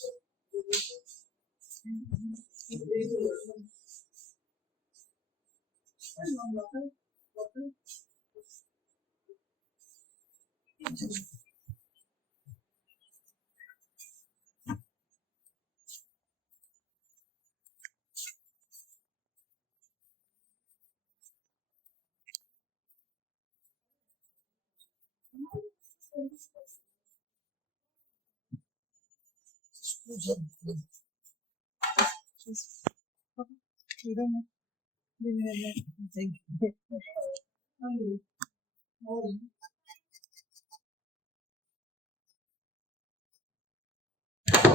Thank you.